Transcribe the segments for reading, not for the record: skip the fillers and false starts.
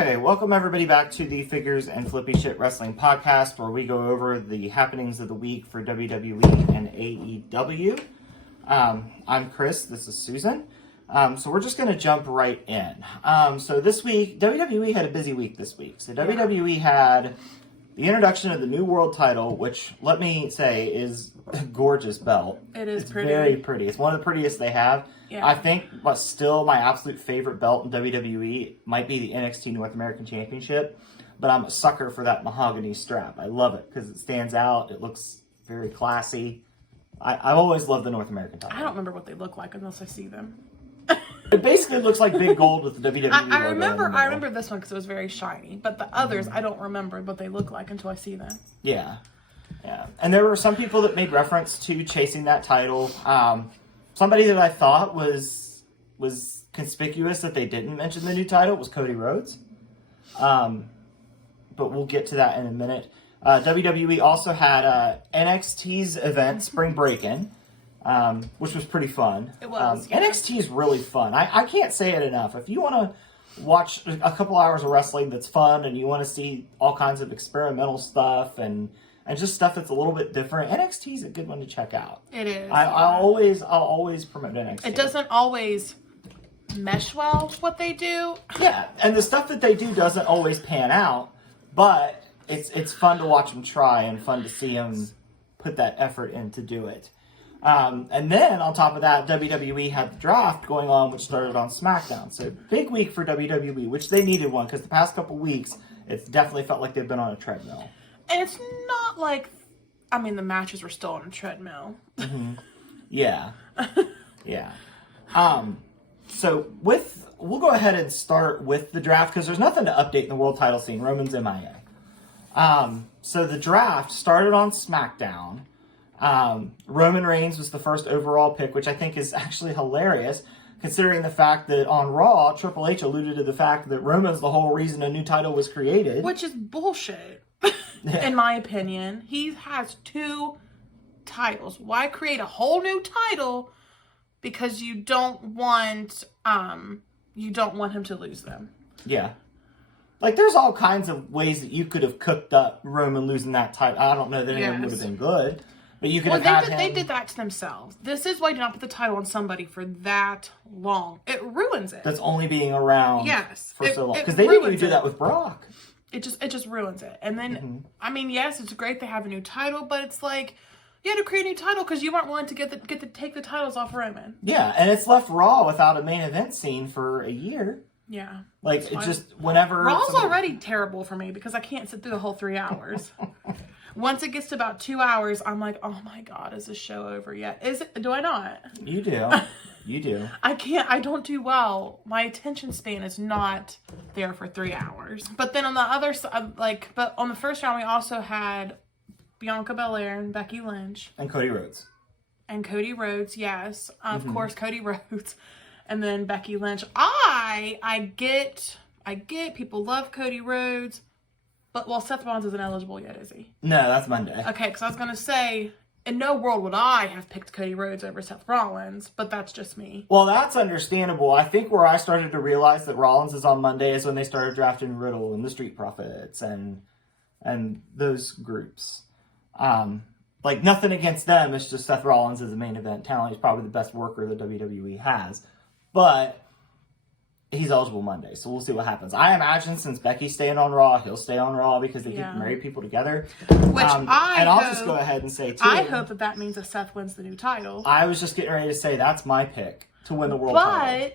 Okay, welcome everybody back to the Figures and Flippy Shit Wrestling Podcast, where we go over the happenings of the week for WWE and AEW. I'm Chris, this is Susan. So we're just going to jump right in. So this week, WWE had a busy week this week. So WWE had the introduction of the new world title, which, let me say, is a gorgeous belt. It's pretty. Very pretty. It's one of the prettiest they have. Yeah. I think, but still, my absolute favorite belt in WWE might be the NXT North American Championship. But I'm a sucker for that mahogany strap. I love it because it stands out. It looks very classy. I've always loved the North American title. I don't remember what they look like unless I see them. It basically looks like big gold with the WWE logo. I remember this one because it was very shiny, but the others I don't remember what they look like until I see them. Yeah. And there were some people that made reference to chasing that title. Somebody that I thought was conspicuous that they didn't mention the new title was Cody Rhodes. But we'll get to that in a minute. WWE also had NXT's event, Spring Breakin', which was pretty fun. It was. Yeah. NXT is really fun. I can't say it enough. If you want to watch a couple hours of wrestling that's fun and you want to see all kinds of experimental stuff and just stuff that's a little bit different, NXT is a good one to check out. It is. I'll always promote NXT. It doesn't always mesh well with what they do. Yeah, and the stuff that they do doesn't always pan out, but it's fun to watch them try and fun to see them put that effort in to do it. And then, on top of that, WWE had the draft going on, which started on SmackDown. So, big week for WWE, which they needed one, because the past couple weeks, it's definitely felt like they've been on a treadmill. And it's not like, the matches were still on a treadmill. Mm-hmm. Yeah. Yeah. So, we'll go ahead and start with the draft, because there's nothing to update in the world title scene. Roman's MIA. So, the draft started on SmackDown. Roman Reigns was the first overall pick, which I think is actually hilarious, considering the fact that on Raw, Triple H alluded to the fact that Roman's the whole reason a new title was created. Which is bullshit, in my opinion. He has 2 titles. Why create a whole new title? Because you don't want him to lose them. Yeah. Like, there's all kinds of ways that you could have cooked up Roman losing that title. I don't know that anyone would have been good. But you could have had him. They did that to themselves. This is why you do not put the title on somebody for that long. It ruins it. That's only being around for so long. Because they didn't even do that with Brock. It just ruins it. And then, yes, it's great they have a new title, but it's like, you had to create a new title because you weren't willing to take the titles off Roman. Yeah, and it's left Raw without a main event scene for a year. Yeah. Like, it's just whenever... Raw's already terrible for me because I can't sit through the whole 3 hours. Once it gets to about 2 hours, I'm like, oh my God, is this show over yet? Is it? Do I not? You do. You do. I don't do well. My attention span is not there for 3 hours. But then on the other side, but on the first round, we also had Bianca Belair and Becky Lynch. And Cody Rhodes. And Cody Rhodes, yes. Of course, Cody Rhodes. And then Becky Lynch. I get people love Cody Rhodes. But, Seth Rollins isn't eligible yet, is he? No, that's Monday. Okay, because I was going to say, in no world would I have picked Cody Rhodes over Seth Rollins, but that's just me. Well, that's understandable. I think where I started to realize that Rollins is on Monday is when they started drafting Riddle and the Street Profits and those groups. Nothing against them, it's just Seth Rollins is the main event talent. He's probably the best worker the WWE has. But... he's eligible Monday, so we'll see what happens. I imagine since Becky's staying on Raw, he'll stay on Raw because they keep married people together. I'll just go ahead and say, too. I hope that means that Seth wins the new title. I was just getting ready to say that's my pick to win the world title.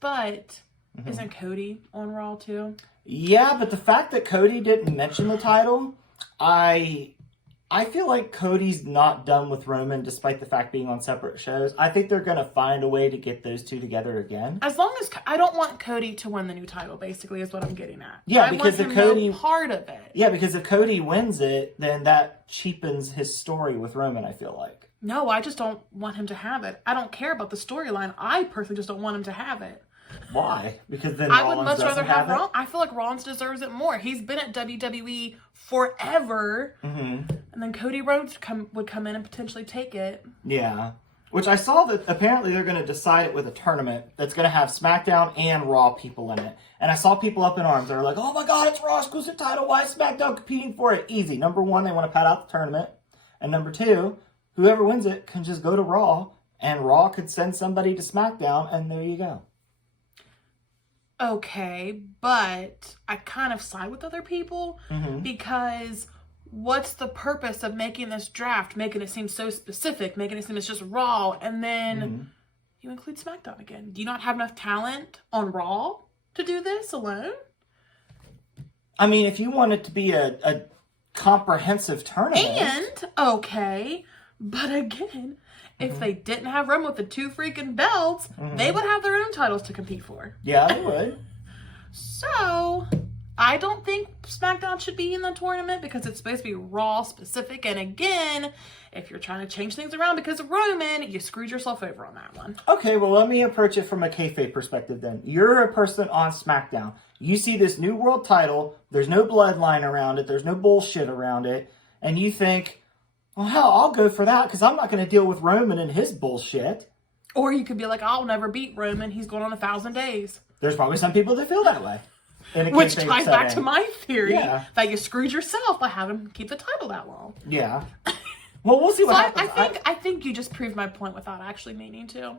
But, isn't Cody on Raw, too? Yeah, but the fact that Cody didn't mention the title, I feel like Cody's not done with Roman despite the fact being on separate shows. I think they're going to find a way to get those two together again. As long as... I don't want Cody to win the new title, basically, is what I'm getting at. Yeah, because if Cody... part of it. Yeah, because if Cody wins it, then that cheapens his story with Roman, I feel like. No, I just don't want him to have it. I don't care about the storyline. I personally just don't want him to have it. Why? Because then I would much rather have Rollins. I feel like Rollins deserves it more. He's been at WWE forever. And then Cody Rhodes would come in and potentially take it. Yeah. Which I saw that apparently they're going to decide it with a tournament that's going to have SmackDown and Raw people in it. And I saw people up in arms. They were like, oh my God, it's Raw exclusive title. Why is SmackDown competing for it? Easy. Number one, they want to pad out the tournament. And number two, whoever wins it can just go to Raw. And Raw could send somebody to SmackDown. And there you go. Okay, but I kind of side with other people because what's the purpose of making this draft, making it seem so specific, making it seem it's just Raw, and then you include SmackDown again? Do you not have enough talent on Raw to do this alone? I mean, if you want it to be a comprehensive tournament. And, okay, but again, if they didn't have Roman with the 2 freaking belts, they would have their own titles to compete for. Yeah, they would. So, I don't think SmackDown should be in the tournament because it's supposed to be Raw specific. And again, if you're trying to change things around because of Roman, you screwed yourself over on that one. Okay, well, let me approach it from a kayfabe perspective then. You're a person on SmackDown. You see this new world title. There's no bloodline around it. There's no bullshit around it. And you think, well, hell, I'll go for that because I'm not going to deal with Roman and his bullshit. Or you could be like, I'll never beat Roman. He's going on 1,000 days. There's probably some people that feel that way. Which ties back to my theory that you screwed yourself by having him keep the title that long. Yeah. Well, we'll see what happens. I think you just proved my point without actually meaning to.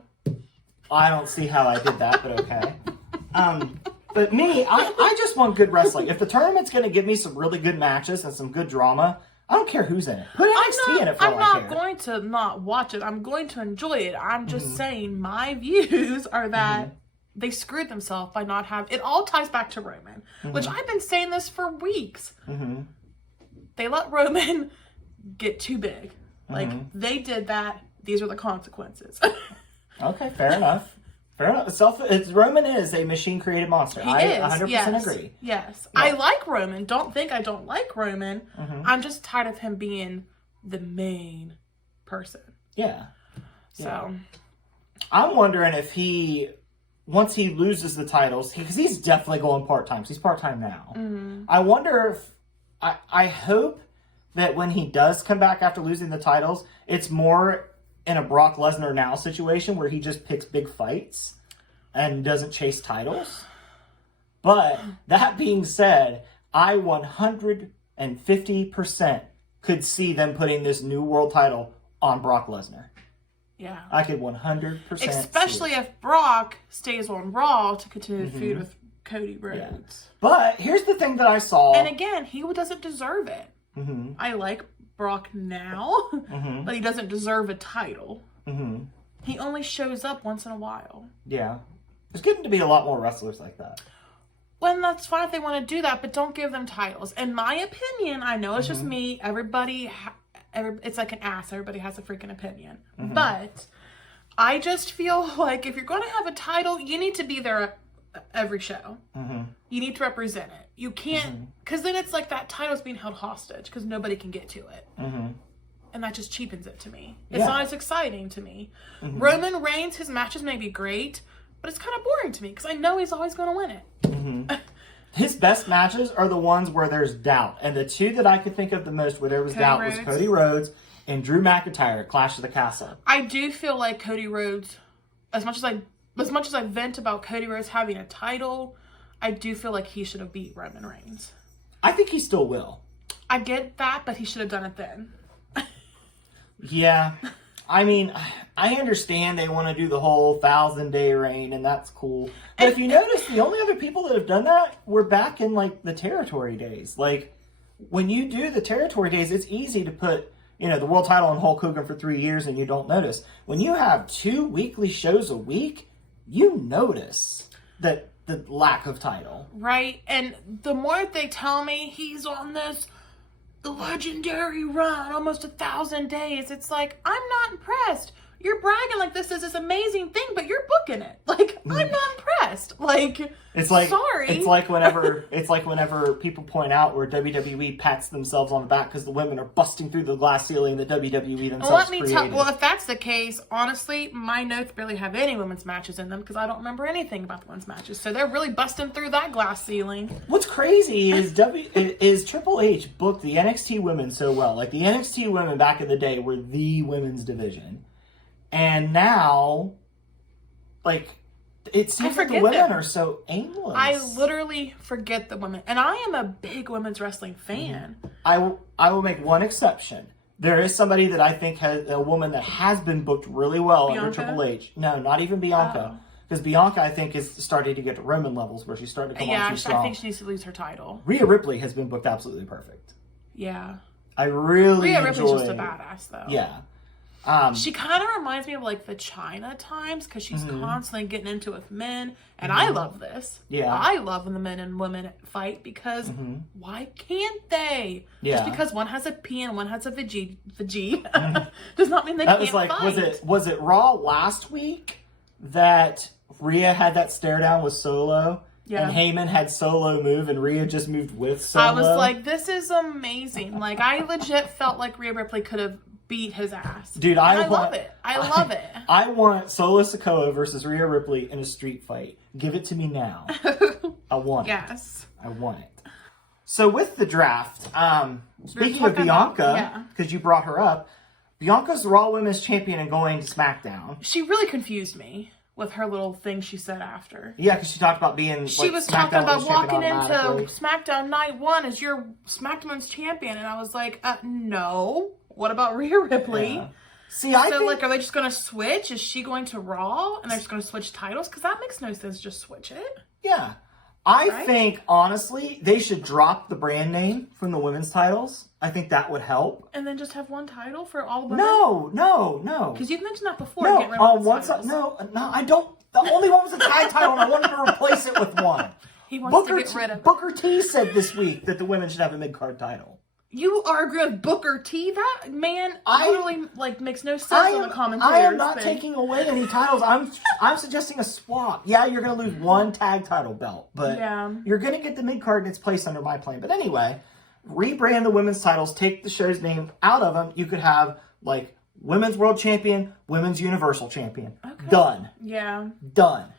I don't see how I did that, but okay. But me, I just want good wrestling. If the tournament's going to give me some really good matches and some good drama, I don't care who's in it. Put NXT in it for all I care. I'm not going to not watch it. I'm going to enjoy it. I'm just saying my views are that they screwed themselves by not having... It all ties back to Roman, which I've been saying this for weeks. They let Roman get too big. Like, they did that. These are the consequences. Okay, fair enough. Fair enough. Roman is a machine-created monster. I 100% agree. Yes. Yeah. I like Roman. Don't think I don't like Roman. I'm just tired of him being the main person. Yeah. So. I'm wondering if once he loses the titles, because he's definitely going part-time. So he's part-time now. I wonder if, I hope that when he does come back after losing the titles, it's more in a Brock Lesnar now situation where he just picks big fights and doesn't chase titles. But that being said, I 150% could see them putting this new world title on Brock Lesnar. Yeah. I could 100% especially if Brock stays on Raw to continue the feud with Cody Rhodes. Yeah. But here's the thing that I saw. And again, he doesn't deserve it. I like Brock now, but he doesn't deserve a title. He only shows up once in a while. Yeah. There's getting to be a lot more wrestlers like that. Well, that's fine if they want to do that, but don't give them titles. In my opinion, I know it's just me. Everybody, it's like an ass. Everybody has a freaking opinion. But I just feel like if you're going to have a title, you need to be there every show. You need to represent it. You can't, because then it's like that title's being held hostage because nobody can get to it. And that just cheapens it to me. It's not as exciting to me. Roman Reigns, his matches may be great, but it's kind of boring to me because I know he's always going to win it. His best matches are the ones where there's doubt. And the two that I could think of the most where there was doubt was Cody Rhodes and Drew McIntyre at Clash of the Castle. I do feel like Cody Rhodes, as much as I vent about Cody Rhodes having a title, I do feel like he should have beat Roman Reigns. I think he still will. I get that, but he should have done it then. Yeah. I mean, I understand they want to do the whole 1,000-day reign, and that's cool. But if you notice, the only other people that have done that were back in, like, the territory days. Like, when you do the territory days, it's easy to put, the world title on Hulk Hogan for 3 years and you don't notice. When you have 2 weekly shows a week, you notice that the lack of title. Right. And the more they tell me he's on this legendary run, almost 1,000 days, it's like, I'm not impressed. You're bragging like this is this amazing thing, but you're booking it. Like, I'm not impressed. Like, sorry. It's like whenever people point out where WWE pats themselves on the back because the women are busting through the glass ceiling that WWE themselves created. Well, if that's the case, honestly, my notes barely have any women's matches in them because I don't remember anything about the women's matches. So they're really busting through that glass ceiling. What's crazy is Triple H booked the NXT women so well. Like, the NXT women back in the day were the women's division. And now, like, it seems like the forget women them. are so aimless. I literally forget the women. And I am a big women's wrestling fan. I will make one exception. There is somebody that I think has a woman that has been booked really well under Bianca? Triple H. No, not even Bianca. Because Bianca, I think, is starting to get to Roman levels where she's starting to come on too strong. I think she needs to lose her title. Rhea Ripley has been booked absolutely perfect. Yeah. I really Rhea enjoy... Ripley's just a badass, though. Yeah. She kind of reminds me of, like, the China times, because she's constantly getting into it with men, and I love this. Yeah. I love when the men and women fight, because why can't they? Yeah. Just because one has a P and one has a vg does not mean they That can't was like, fight. was it Raw last week that Rhea had that stare down with Solo? Yeah. And Heyman had Solo move and Rhea just moved with Solo? I was like, this is amazing. Like, I legit felt like Rhea Ripley could have beat his ass. Dude, I love it. I love it. I want Solo Sikoa versus Rhea Ripley in a street fight. Give it to me now. I want it. Yes. I want it. So with the draft, speaking of talking about- Bianca, because you brought her up, Bianca's Raw Women's Champion and going to SmackDown. She really confused me with her little thing she said after. Yeah, because she talked about being She like, was SmackDown talking about Women's Champion walking into automatically. SmackDown Night 1 as your SmackDown's champion, and I was like, no. What about Rhea Ripley? Yeah. See, I think... like, are they just going to switch? Is she going to Raw, and they're just going to switch titles? Because that makes no sense. Just switch it. Yeah. I think, honestly, they should drop the brand name from the women's titles. I think that would help. And then just have one title for all women? No. Because you've mentioned that before. No, Get rid of women's titles. no, I don't. The only one was a tag title, and I wanted to replace it with one. He wants to get rid of it. Booker T said this week that the women should have a mid-card title. You are agreeing with Booker T? That man totally makes no sense on the commentators. I am not taking away any titles. I'm suggesting a swap. Yeah, you're going to lose one tag title belt, but you're going to get the mid-card in its place under my plan. But anyway, rebrand the women's titles, take the show's name out of them. You could have, like, Women's World Champion, Women's Universal Champion. Okay. Done. Yeah. Done.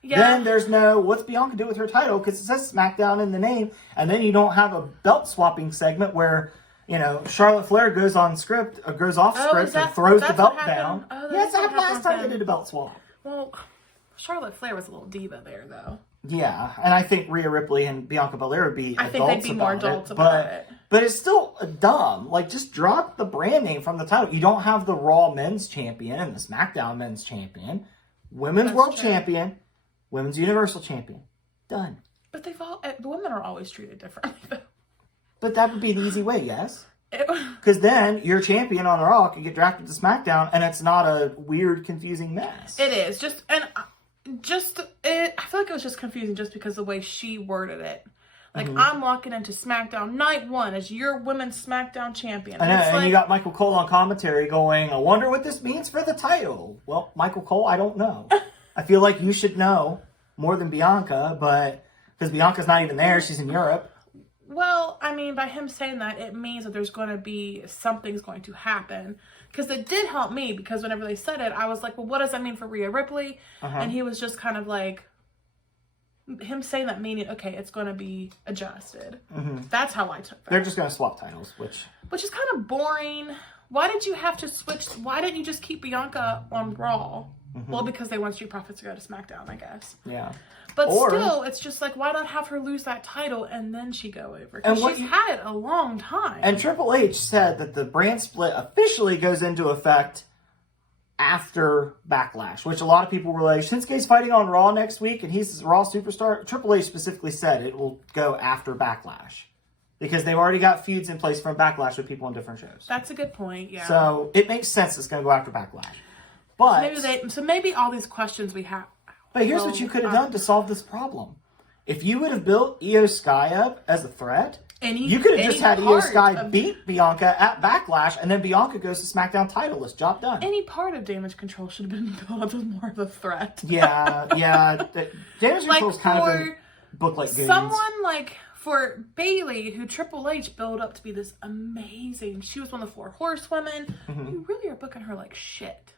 Yeah. Then there's no, what's Bianca do with her title? Because it says SmackDown in the name. And then you don't have a belt swapping segment where, you know, Charlotte Flair goes off script and throws the belt down. Oh, that's what happened last time they did a belt swap. Well, Charlotte Flair was a little diva there, though. Yeah, and I think Rhea Ripley and Bianca Belair would be I think they'd be more adults about it. But it's still dumb. Like, just drop the brand name from the title. You don't have the Raw Men's Champion and the SmackDown Men's Champion. Women's World Champion. Women's Universal Champion. Done. But the women are always treated differently, though. But that would be the easy way, yes? Because then your champion on Raw can get drafted to SmackDown, and it's not a weird, confusing mess. It is. I feel like it was just confusing just because of the way she worded it. Like, I'm walking into SmackDown Night 1 as your women's SmackDown champion. I know, and you got Michael Cole on commentary going, I wonder what this means for the title. Well, Michael Cole, I don't know. I feel like you should know more than Bianca, but because Bianca's not even there, she's in Europe. Well, I mean, by him saying that, it means that there's going to be something's going to happen. Because it did help me, because whenever they said it, I was like, well, what does that mean for Rhea Ripley? And he was just kind of like, him saying that meaning, okay, it's going to be adjusted. That's how I took that. They're just going to swap titles, which is kind of boring. Why did you have to switch? Why didn't you just keep Bianca on Raw? Well, because they want Street Profits to go to SmackDown, I guess. Yeah. But still, it's just like, why not have her lose that title and then she go over? Because she's had it a long time. And Triple H said that the brand split officially goes into effect after Backlash, which a lot of people were like, Shinsuke's fighting on Raw next week and he's a Raw superstar. Triple H specifically said it will go after Backlash because they've already got feuds in place from Backlash with people on different shows. That's a good point, yeah. So it makes sense it's going to go after Backlash. But so maybe all these questions we have. But here's what you could have done to solve this problem. If you would have built Io Sky up as a threat, you could have just had Io Sky beat Bianca at Backlash, and then Bianca goes to SmackDown titleless. Job done. Any part of Damage Control should have been built up as more of a threat. Yeah. Damage Control is kind of a book like Goons. Someone like for Bayley, who Triple H built up to be this amazing. She was one of the 4 horsewomen. You really are booking her like shit.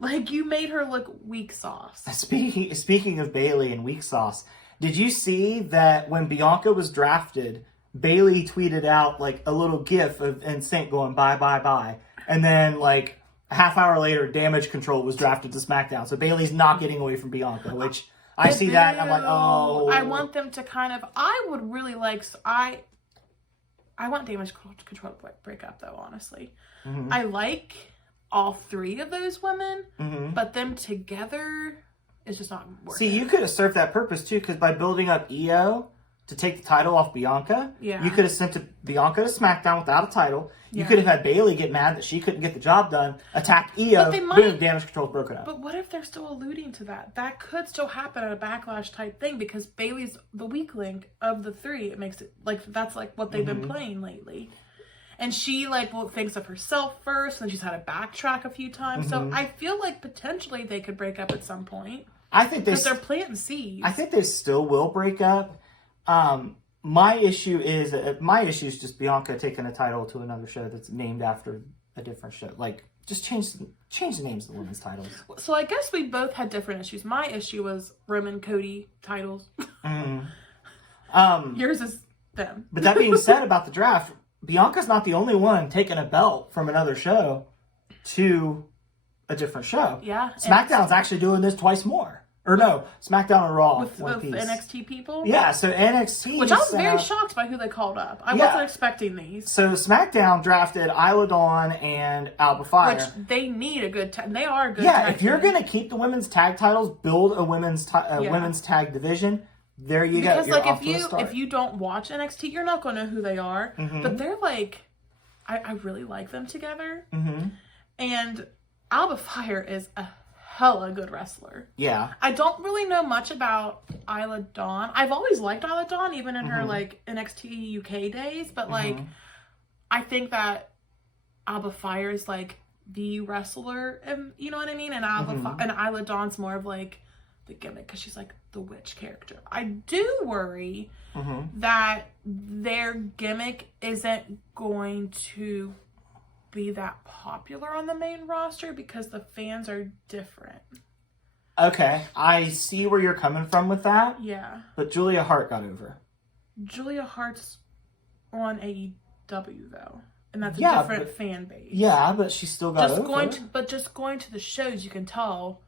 Like, you made her look weak sauce. Speaking of Bayley and weak sauce, did you see that when Bianca was drafted, Bayley tweeted out like a little gif of NSYNC going bye bye bye, and then like a half hour later, Damage Control was drafted to SmackDown. So Bayley's not getting away from Bianca, which I see that. I'm like, oh. I want them to kind of, I would really like, I want Damage Control to break up, though, honestly. Mm-hmm. I like all three of those women, but them together is just not working. See, you could have served that purpose, too, because by building up Io to take the title off Bianca, you could have sent Bianca to SmackDown without a title. You could have had Bayley get mad that she couldn't get the job done, attack Io, boom, Damage Control's broken up. But what if they're still alluding to that? That could still happen at a Backlash type thing because Bayley's the weak link of the three. It makes it like that's like what they've been playing lately. And she thinks of herself first, and she's had to backtrack a few times. So I feel like potentially they could break up at some point. I think they're planting seeds. I think they still will break up. My issue is just Bianca taking a title to another show that's named after a different show. Like, just change the names of the women's titles. So I guess we both had different issues. My issue was Roman Cody titles. Yours is them. But that being said about the draft, Bianca's not the only one taking a belt from another show to a different show. Yeah. SmackDown's actually doing this twice more. Or no, SmackDown and Raw. With NXT people? Yeah, so NXT... Which I was very shocked by who they called up. I wasn't expecting these. So SmackDown drafted Isla Dawn and Alba Fire. Which they need a good... they are a good tag team. If you're going to keep the women's tag titles, build a women's tag division, there you go. Because if you don't watch NXT, you're not going to know who they are. But they're I really like them together. And Alba Fire is a hella good wrestler. Yeah. I don't really know much about Isla Dawn. I've always liked Isla Dawn, even in her NXT UK days, but I think that Alba Fire is the wrestler, and you know what I mean? And and Isla Dawn's more of the gimmick because she's the witch character. I do worry that their gimmick isn't going to be that popular on the main roster because the fans are different. Okay, I see where you're coming from with that. Yeah. But Julia Hart got over. Julia Hart's on AEW though. And that's a different fan base. Yeah, but she still got over. Just going to the shows, you can tell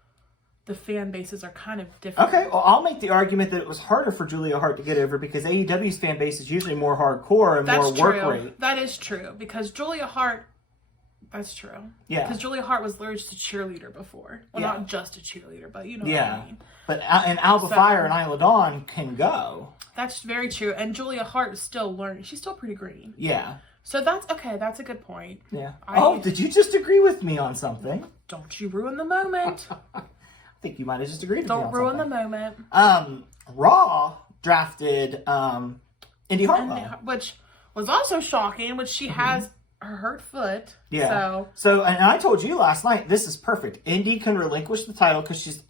the fan bases are kind of different. Okay, well, I'll make the argument that it was harder for Julia Hart to get over because AEW's fan base is usually more hardcore and more work rate. That is true because Julia Hart... That's true. Yeah. Because Julia Hart was literally just a cheerleader before. Well, not just a cheerleader, but you know what I mean. But and Alba Fire and Isla Dawn can go. That's very true. And Julia Hart is still learning. She's still pretty green. Yeah. So that's okay. That's a good point. Yeah. Did you just agree with me on something? Don't you ruin the moment. I think you might have just agreed with me on something. Don't ruin the moment. Raw drafted Indy Hartwell. Which was also shocking, which she has... her hurt foot. Yeah. So, and I told you last night, this is perfect. Indy can relinquish the title because she's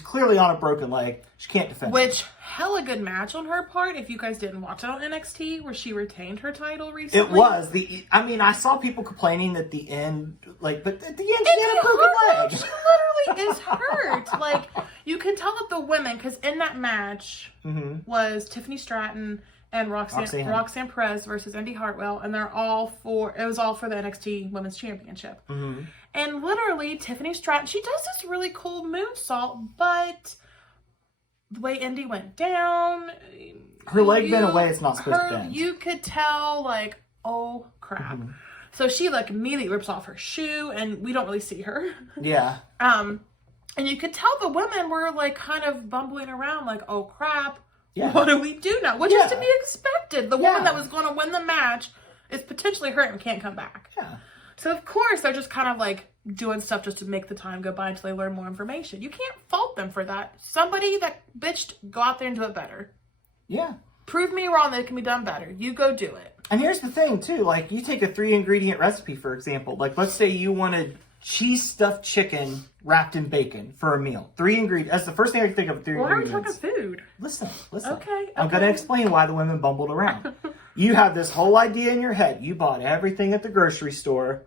clearly on a broken leg. She can't defend. Which hella good match on her part. If you guys didn't watch it on NXT, where she retained her title recently, it was I saw people complaining at the end, but at the end she had a broken leg. She literally is hurt. You can tell that the women, because in that match was Tiffany Stratton and Roxanne Perez versus Indy Hartwell, and it was all for the NXT Women's Championship. And literally, Tiffany Stratton, she does this really cool moonsault, but the way Indy went down... Her leg bent away, it's not supposed to bend. You could tell, oh, crap. So she, immediately rips off her shoe, and we don't really see her. Yeah. And you could tell the women were, kind of bumbling around, oh, crap. Yeah. What do we do now? Which is to be expected. The woman that was going to win the match is potentially hurt and can't come back. Yeah. So, of course, they're just kind of doing stuff just to make the time go by until they learn more information. You can't fault them for that. Somebody that bitched, go out there and do it better. Yeah. Prove me wrong that it can be done better. You go do it. And here's the thing, too. You take a 3-ingredient recipe, for example. Let's say you wanted cheese stuffed chicken wrapped in bacon for a meal. 3 ingredients. That's the first thing I can think of. 3 ingredients. We're talking food. Listen. Okay. I'm going to explain why the women bumbled around. You have this whole idea in your head. You bought everything at the grocery store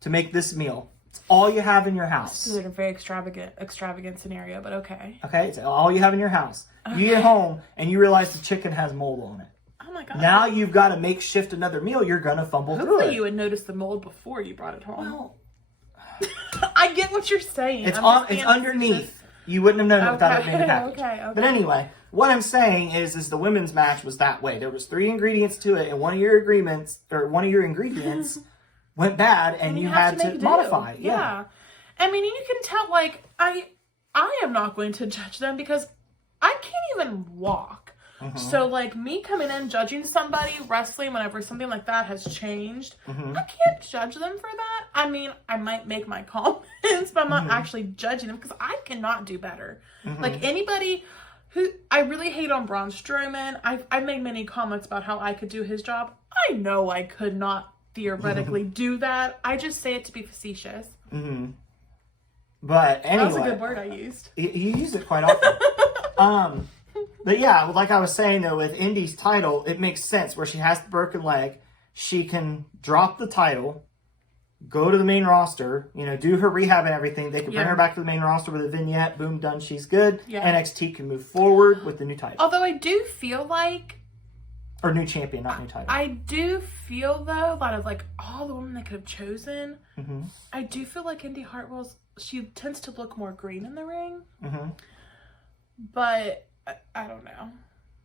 to make this meal. It's all you have in your house. This is a very extravagant scenario, but okay. Okay, it's all you have in your house. Okay. You get home and you realize the chicken has mold on it. Oh my God. Now you've got to makeshift another meal. You're going to fumble through it. Hopefully you would notice the mold before you brought it home. Well, I get what you're saying. It's underneath. You wouldn't have known it without it being a package. Okay. But anyway, what I'm saying is the women's match was that way. There was 3 ingredients to it, and one of your ingredients went bad, and you had to modify it. Yeah. I mean, you can tell, like, I am not going to judge them because I can't even walk. So, like, me coming in judging somebody wrestling whenever something like that has changed, I can't judge them for that. I mean, I might make my comments, but I'm not actually judging them because I cannot do better. Like, anybody who I really hate on Braun Strowman, I've made many comments about how I could do his job. I know I could not theoretically do that. I just say it to be facetious. But anyway. That was a good word I used. You use it quite often. But yeah, like I was saying though, with Indy's title, it makes sense where she has the broken leg. She can drop the title, go to the main roster, do her rehab and everything. They can bring her back to the main roster with a vignette. Boom, done. She's good. NXT can move forward with the new title. Although I do feel like... Or new champion, not new title. I do feel though, that of like all the women they could have chosen, I do feel like Indy Hartwell's, she tends to look more green in the ring. But... I don't know.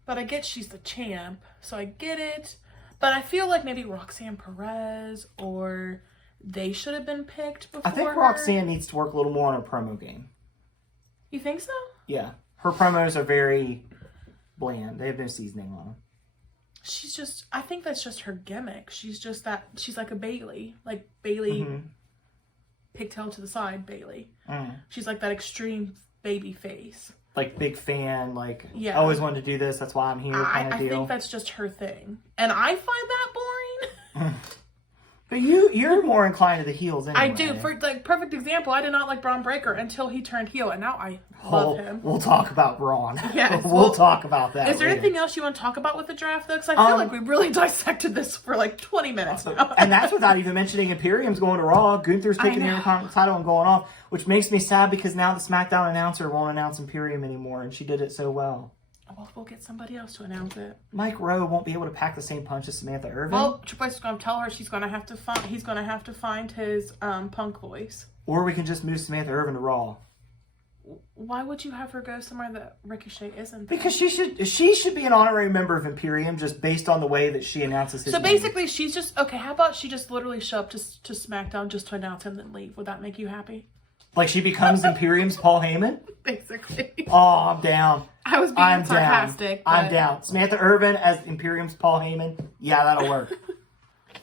But I get she's the champ, so I get it. But I feel like maybe Roxanne Perez or they should have been picked before I think Roxanne needs to work a little more on her promo game. You think so? Yeah. Her promos are very bland. They have no seasoning on them. She's just, I think that's just her gimmick. She's just that, she's like a Bailey. Like Bailey, pigtail to the side Bailey. She's like that extreme baby face. Like, big fan, like, always wanted to do this, that's why I'm here kind of deal. I think that's just her thing. And I find that boring. But you're more inclined to the heels anyway. I do. For, like, perfect example, I did not like Brok Breakker until he turned heel, and now I love him. We'll talk about Braun. Yes. We'll talk about that Is there anything else you want to talk about with the draft, though? Because I feel like we really dissected this for, like, 20 minutes now. And that's without even mentioning Imperium's going to Raw. Gunther's taking the Intercontinental title and going off, which makes me sad because now the SmackDown announcer won't announce Imperium anymore, and she did it so well. Well, we'll get somebody else to announce it. Mike Rowe won't be able to pack the same punch as Samantha Irvin. Well, Triple H is going to tell her he's going to have to find his Punk voice. Or we can just move Samantha Irvin to Raw. Why would you have her go somewhere that Ricochet isn't? Because she should be an honorary member of Imperium just based on the way that she announces his name. Basically, she's just okay. How about she just literally show up to SmackDown just to announce him and then leave? Would that make you happy? Like she becomes Imperium's Paul Heyman? Basically. Oh, I'm down. I was being sarcastic. I'm down. Samantha Irvin as Imperium's Paul Heyman? Yeah, that'll work.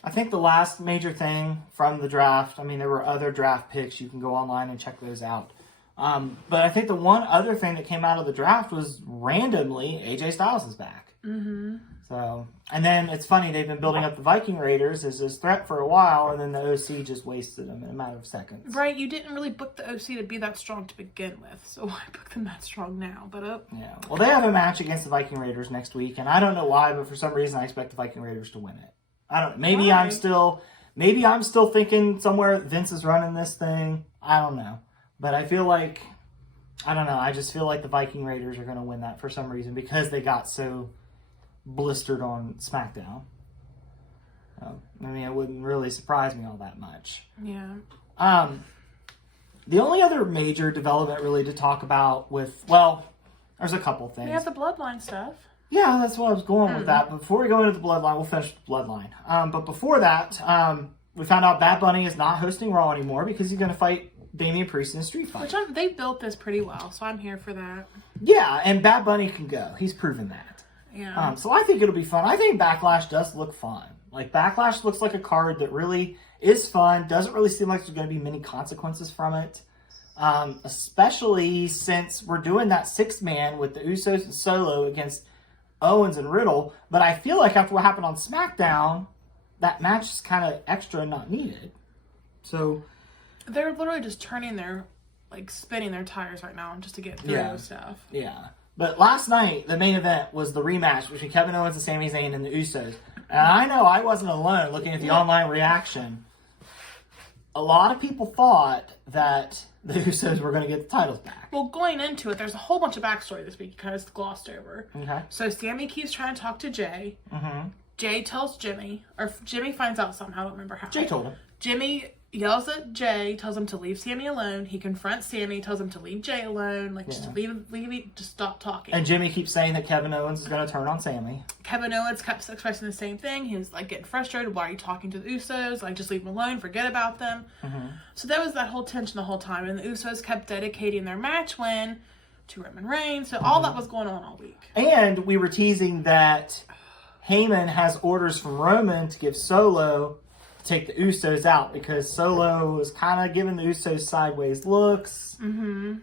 I think the last major thing from the draft, I mean, there were other draft picks. You can go online and check those out. But I think the one other thing that came out of the draft was randomly AJ Styles is back. So, and then it's funny, they've been building up the Viking Raiders as this threat for a while, and then the OC just wasted them in a matter of seconds. Right, you didn't really book the OC to be that strong to begin with, so why book them that strong now? But yeah, well, they have a match against the Viking Raiders next week, and I don't know why, but for some reason I expect the Viking Raiders to win it. I don't know. Maybe I'm still thinking somewhere Vince is running this thing. I don't know, but I feel like I just feel like the Viking Raiders are going to win that for some reason because they got so blistered on SmackDown. I mean, it wouldn't really surprise me all that much. Yeah. The only other major development really to talk about there's a couple things. We have the Bloodline stuff. Yeah, that's what I was going with that. But before we go into the Bloodline, we'll finish the Bloodline. But before that, we found out Bad Bunny is not hosting Raw anymore because he's going to fight Damian Priest in a street fight. They built this pretty well, so I'm here for that. Yeah, and Bad Bunny can go. He's proven that. Yeah. So I think it'll be fun. I think Backlash does look fun. Like, Backlash looks like a card that really is fun. Doesn't really seem like there's going to be many consequences from it. Especially since we're doing that 6-man with the Usos and Solo against Owens and Riddle. But I feel like after what happened on SmackDown, that match is kind of extra and not needed. So they're literally just spinning their tires right now just to get through stuff. Yeah. But last night, the main event was the rematch between Kevin Owens and Sami Zayn and the Usos. And I know I wasn't alone looking at the online reaction. A lot of people thought that the Usos were going to get the titles back. Well, going into it, there's a whole bunch of backstory this week you kind of glossed over. Okay. So Sami keeps trying to talk to Jay. Jay tells Jimmy, or Jimmy finds out somehow, I don't remember how. Jay told him. Jimmy yells at Jay, tells him to leave Sammy alone. He confronts Sammy, tells him to leave Jay alone, like just just stop talking. And Jimmy keeps saying that Kevin Owens is going to turn on Sammy. Kevin Owens kept expressing the same thing. He was like getting frustrated. Why are you talking to the Usos? Like, just leave them alone. Forget about them. So there was that whole tension the whole time. And the Usos kept dedicating their match win to Roman Reigns. So all that was going on all week. And we were teasing that Heyman has orders from Roman to give Solo to take the Usos out because Solo was kind of giving the Usos sideways looks.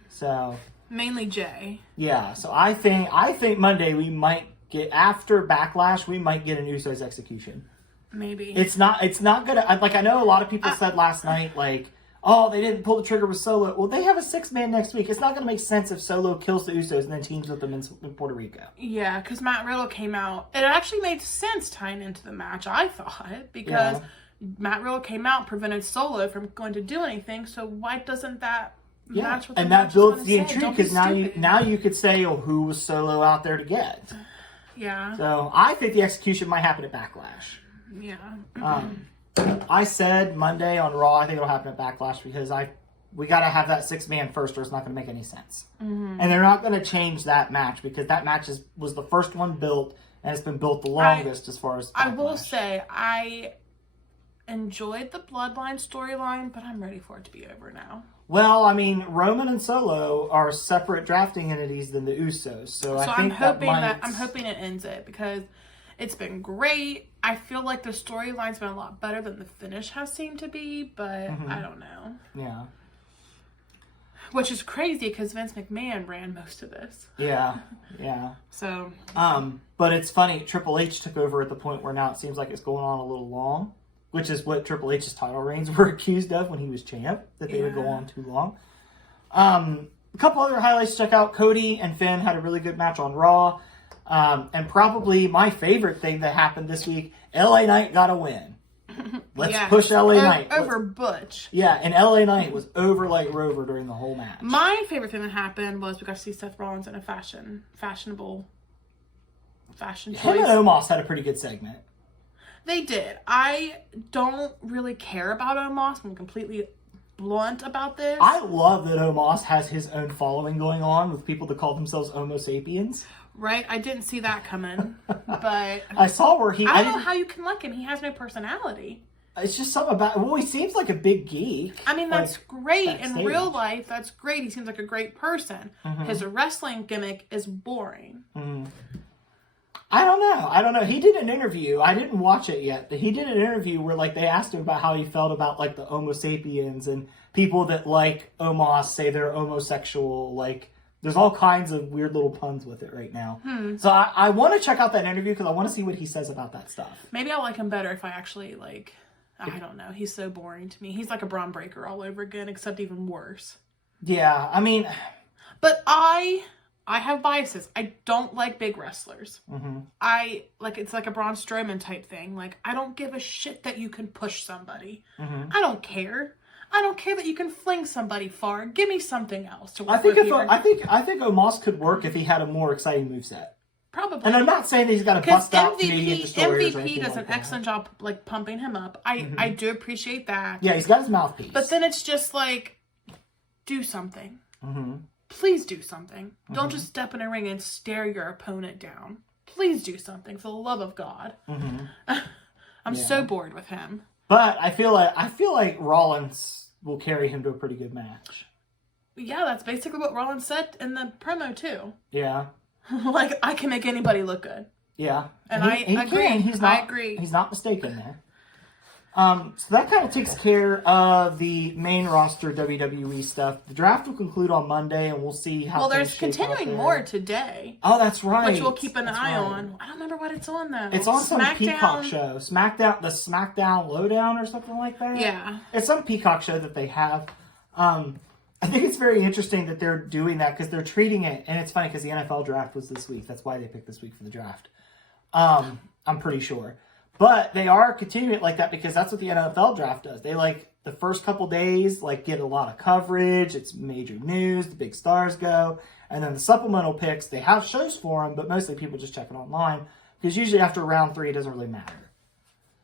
So mainly Jay. Yeah. So I think Monday we might get, after Backlash, we might get an Usos execution. Maybe it's not gonna, like, I know a lot of people said last night, like, oh, they didn't pull the trigger with Solo. Well, they have a 6-man next week. It's not going to make sense if Solo kills the Usos and then teams with them in Puerto Rico. Yeah, because Matt Riddle came out. It actually made sense tying into the match, I thought, because Matt Riddle came out and prevented Solo from going to do anything. So why doesn't that match with the and match that builds the intrigue because now you could say, oh, who was Solo out there to get? Yeah. So I think the execution might happen at Backlash. Yeah. I said Monday on Raw, I think it'll happen at Backlash because we got to have that 6-man first or it's not going to make any sense. And they're not going to change that match because that match was the first one built and it's been built the longest as far as Backlash. I will say, I enjoyed the Bloodline storyline, but I'm ready for it to be over now. Well, I mean, Roman and Solo are separate drafting entities than the Usos, so I think I'm hoping it ends it because it's been great. I feel like the storyline's been a lot better than the finish has seemed to be, but I don't know. Yeah. Which is crazy because Vince McMahon ran most of this. Yeah. So. But it's funny. Triple H took over at the point where now it seems like it's going on a little long, which is what Triple H's title reigns were accused of when he was champ, that they would go on too long. A couple other highlights to check out. Cody and Finn had a really good match on Raw. And probably my favorite thing that happened this week, LA Knight got a win. Let's push LA Knight. Over Butch. Yeah, and LA Knight was over like Rover during the whole match. My favorite thing that happened was we got to see Seth Rollins in a fashionable fashion choice. Him and Omos had a pretty good segment. They did. I don't really care about Omos. I'm completely blunt about this. I love that Omos has his own following going on with people that call themselves Homo sapiens. Right? I didn't see that coming. But I saw where I don't know how you can like him. He has no personality. It's just something about, well, he seems like a big geek. I mean, that's great. Backstage. In real life, that's great. He seems like a great person. His wrestling gimmick is boring. I don't know. He did an interview. I didn't watch it yet, but he did an interview where, like, they asked him about how he felt about, like, the Homo sapiens and people that like Omos say they're homosexual. Like, there's all kinds of weird little puns with it right now. So I want to check out that interview because I want to see what he says about that stuff. Maybe I'll like him better if I actually, like, I don't know. He's so boring to me. He's like a Brok Breakker all over again, except even worse. Yeah, I mean... But I have biases. I don't like big wrestlers. It's like a Braun Strowman type thing. Like, I don't give a shit that you can push somebody. I don't care. I don't care that you can fling somebody far. Give me something else to work with. I think Omos could work if he had a more exciting moveset. Probably. And I'm not saying that he's got to bust out Canadian destroyers or anything does an excellent job, like, pumping him up. I do appreciate that. Yeah, he's got his mouthpiece. But then it's just like, do something. Please do something. Don't just step in a ring and stare your opponent down. Please do something, for the love of God. I'm so bored with him. But I feel like Rollins will carry him to a pretty good match. Yeah, that's basically what Rollins said in the promo too. Yeah. Like, I can make anybody look good. Yeah. And I agree. I agree. He's not mistaken there. So that kind of takes care of the main roster WWE stuff. The draft will conclude on Monday, and we'll see how. Well, there's continuing more today. Oh, that's right. Which we'll keep an eye on. I don't remember what it's on though. It's on some Peacock show, the SmackDown Lowdown or something like that. Yeah, it's some Peacock show that they have. I think it's very interesting that they're doing that because they're treating it, and it's funny because the NFL draft was this week. That's why they picked this week for the draft. I'm pretty sure. But they are continuing it like that because that's what the NFL draft does. They, like, the first couple days, like, get a lot of coverage. It's major news. The big stars go. And then the supplemental picks, they have shows for them, but mostly people just check it online because usually after round 3, it doesn't really matter.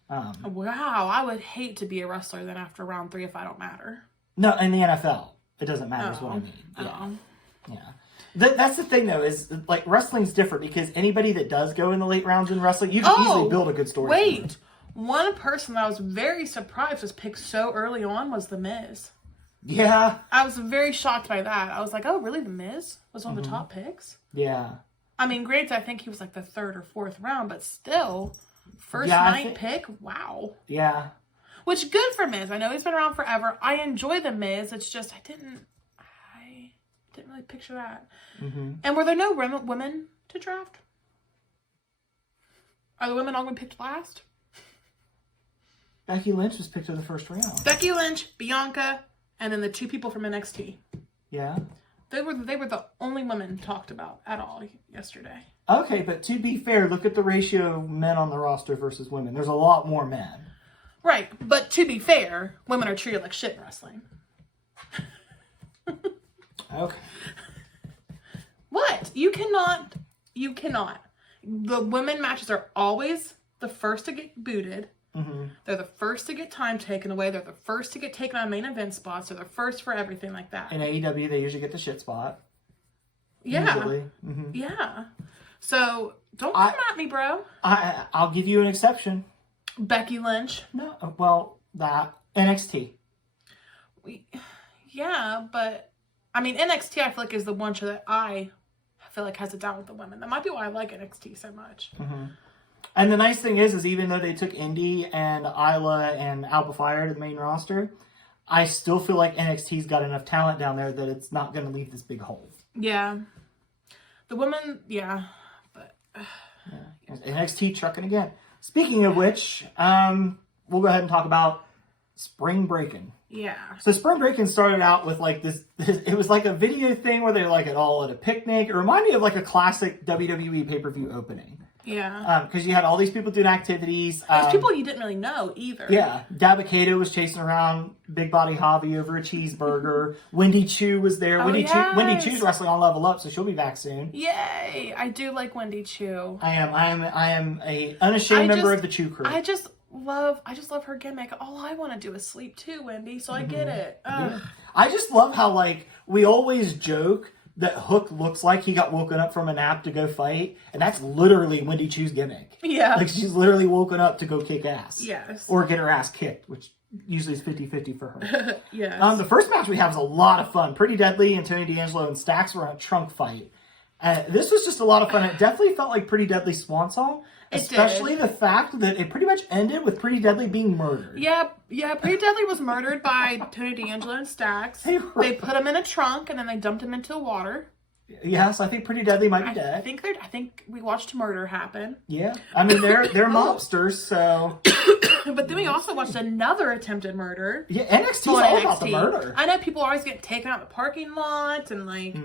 Wow, I would hate to be a wrestler then after round 3 if I don't matter. No, in the NFL, it doesn't matter is what I mean. Yeah. That's the thing, though, is like wrestling's different because anybody that does go in the late rounds in wrestling, you can easily build a good story. Wait, one person that I was very surprised was picked so early on was The Miz. Yeah. I was very shocked by that. I was like, oh, really? The Miz was one of the top picks? Yeah. I mean, granted, I think he was like the 3rd or 4th round, but still, first night pick? Wow. Yeah. Which, good for Miz. I know he's been around forever. I enjoy The Miz. It's just, I didn't really picture that. And were there no women to draft? Are the women all going to be picked last? Becky Lynch was picked in the first round. Becky Lynch, Bianca, and then the 2 people from NXT. Yeah. They were the only women talked about at all yesterday. Okay, but to be fair, look at the ratio of men on the roster versus women. There's a lot more men. Right, but to be fair, women are treated like shit in wrestling. Okay. What? You cannot. The women matches are always the first to get booted. They're the first to get time taken away. They're the first to get taken on main event spots. They're the first for everything like that. In AEW, they usually get the shit spot. Yeah. Usually. Yeah. So, don't come at me, bro. I'll give you an exception. Becky Lynch. No, well, that NXT. Yeah, but I mean, NXT I feel like is the one show that I feel like has it down with the women. That might be why I like NXT so much. And the nice thing is even though they took Indy and Isla and Alba Fire to the main roster, I still feel like NXT's got enough talent down there that it's not going to leave this big hole. Yeah. The women, yeah. But NXT trucking again. Speaking of which, we'll go ahead and talk about Spring Breakin'. Yeah. So Spring Breakin' started out with like this, it was like a video thing where they like it all at a picnic. It reminded me of like a classic WWE pay-per-view opening. Yeah. Because you had all these people doing activities. There's people you didn't really know either. Yeah. Dabba-Kato was chasing around Big Body Javi over a cheeseburger. Wendy Chu was there. Oh, Wendy Chu's wrestling on Level Up, so she'll be back soon. Yay! I do like Wendy Chu. I am a unashamed member of the Chu crew. I just love her gimmick. All I want to do is sleep too, Wendy. So I get it. Yeah. I just love how like we always joke that Hook looks like he got woken up from a nap to go fight, and that's literally Wendy Chu's gimmick. Yeah. Like, she's literally woken up to go kick ass. Yes. Or get her ass kicked, which usually is 50-50 for her. Yes. The first match we have is a lot of fun. Pretty Deadly and Tony D'Angelo and Stax were in a trunk fight. This was just a lot of fun. It definitely felt like Pretty Deadly's swan song. Especially the fact that it pretty much ended with Pretty Deadly being murdered. Yeah, Pretty Deadly was murdered by Tony D'Angelo and Stax. They put him in a trunk and then they dumped him into the water. Yeah, so I think Pretty Deadly might be dead. I think we watched murder happen. Yeah, I mean they're mobsters, so. But then we also watched another attempted murder. Yeah, NXT's all about the murder. I know people always get taken out of the parking lot and like.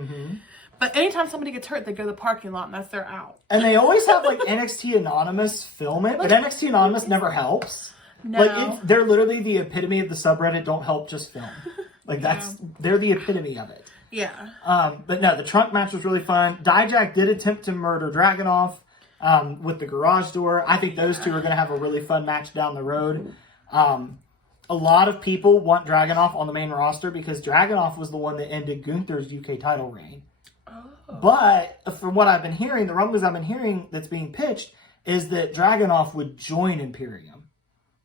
But anytime somebody gets hurt, they go to the parking lot and that's their out. And they always have like NXT Anonymous film it, but NXT Anonymous never helps. No. Like they're literally the epitome of the subreddit. Don't help, just film. Like they're the epitome of it. Yeah. But no, the trunk match was really fun. Dijak did attempt to murder Dragunov with the garage door. I think those two are going to have a really fun match down the road. A lot of people want Dragunov on the main roster because Dragunov was the one that ended Gunther's UK title reign. But from what I've been hearing, the rumblings I've been hearing that's being pitched is that Dragunov would join Imperium.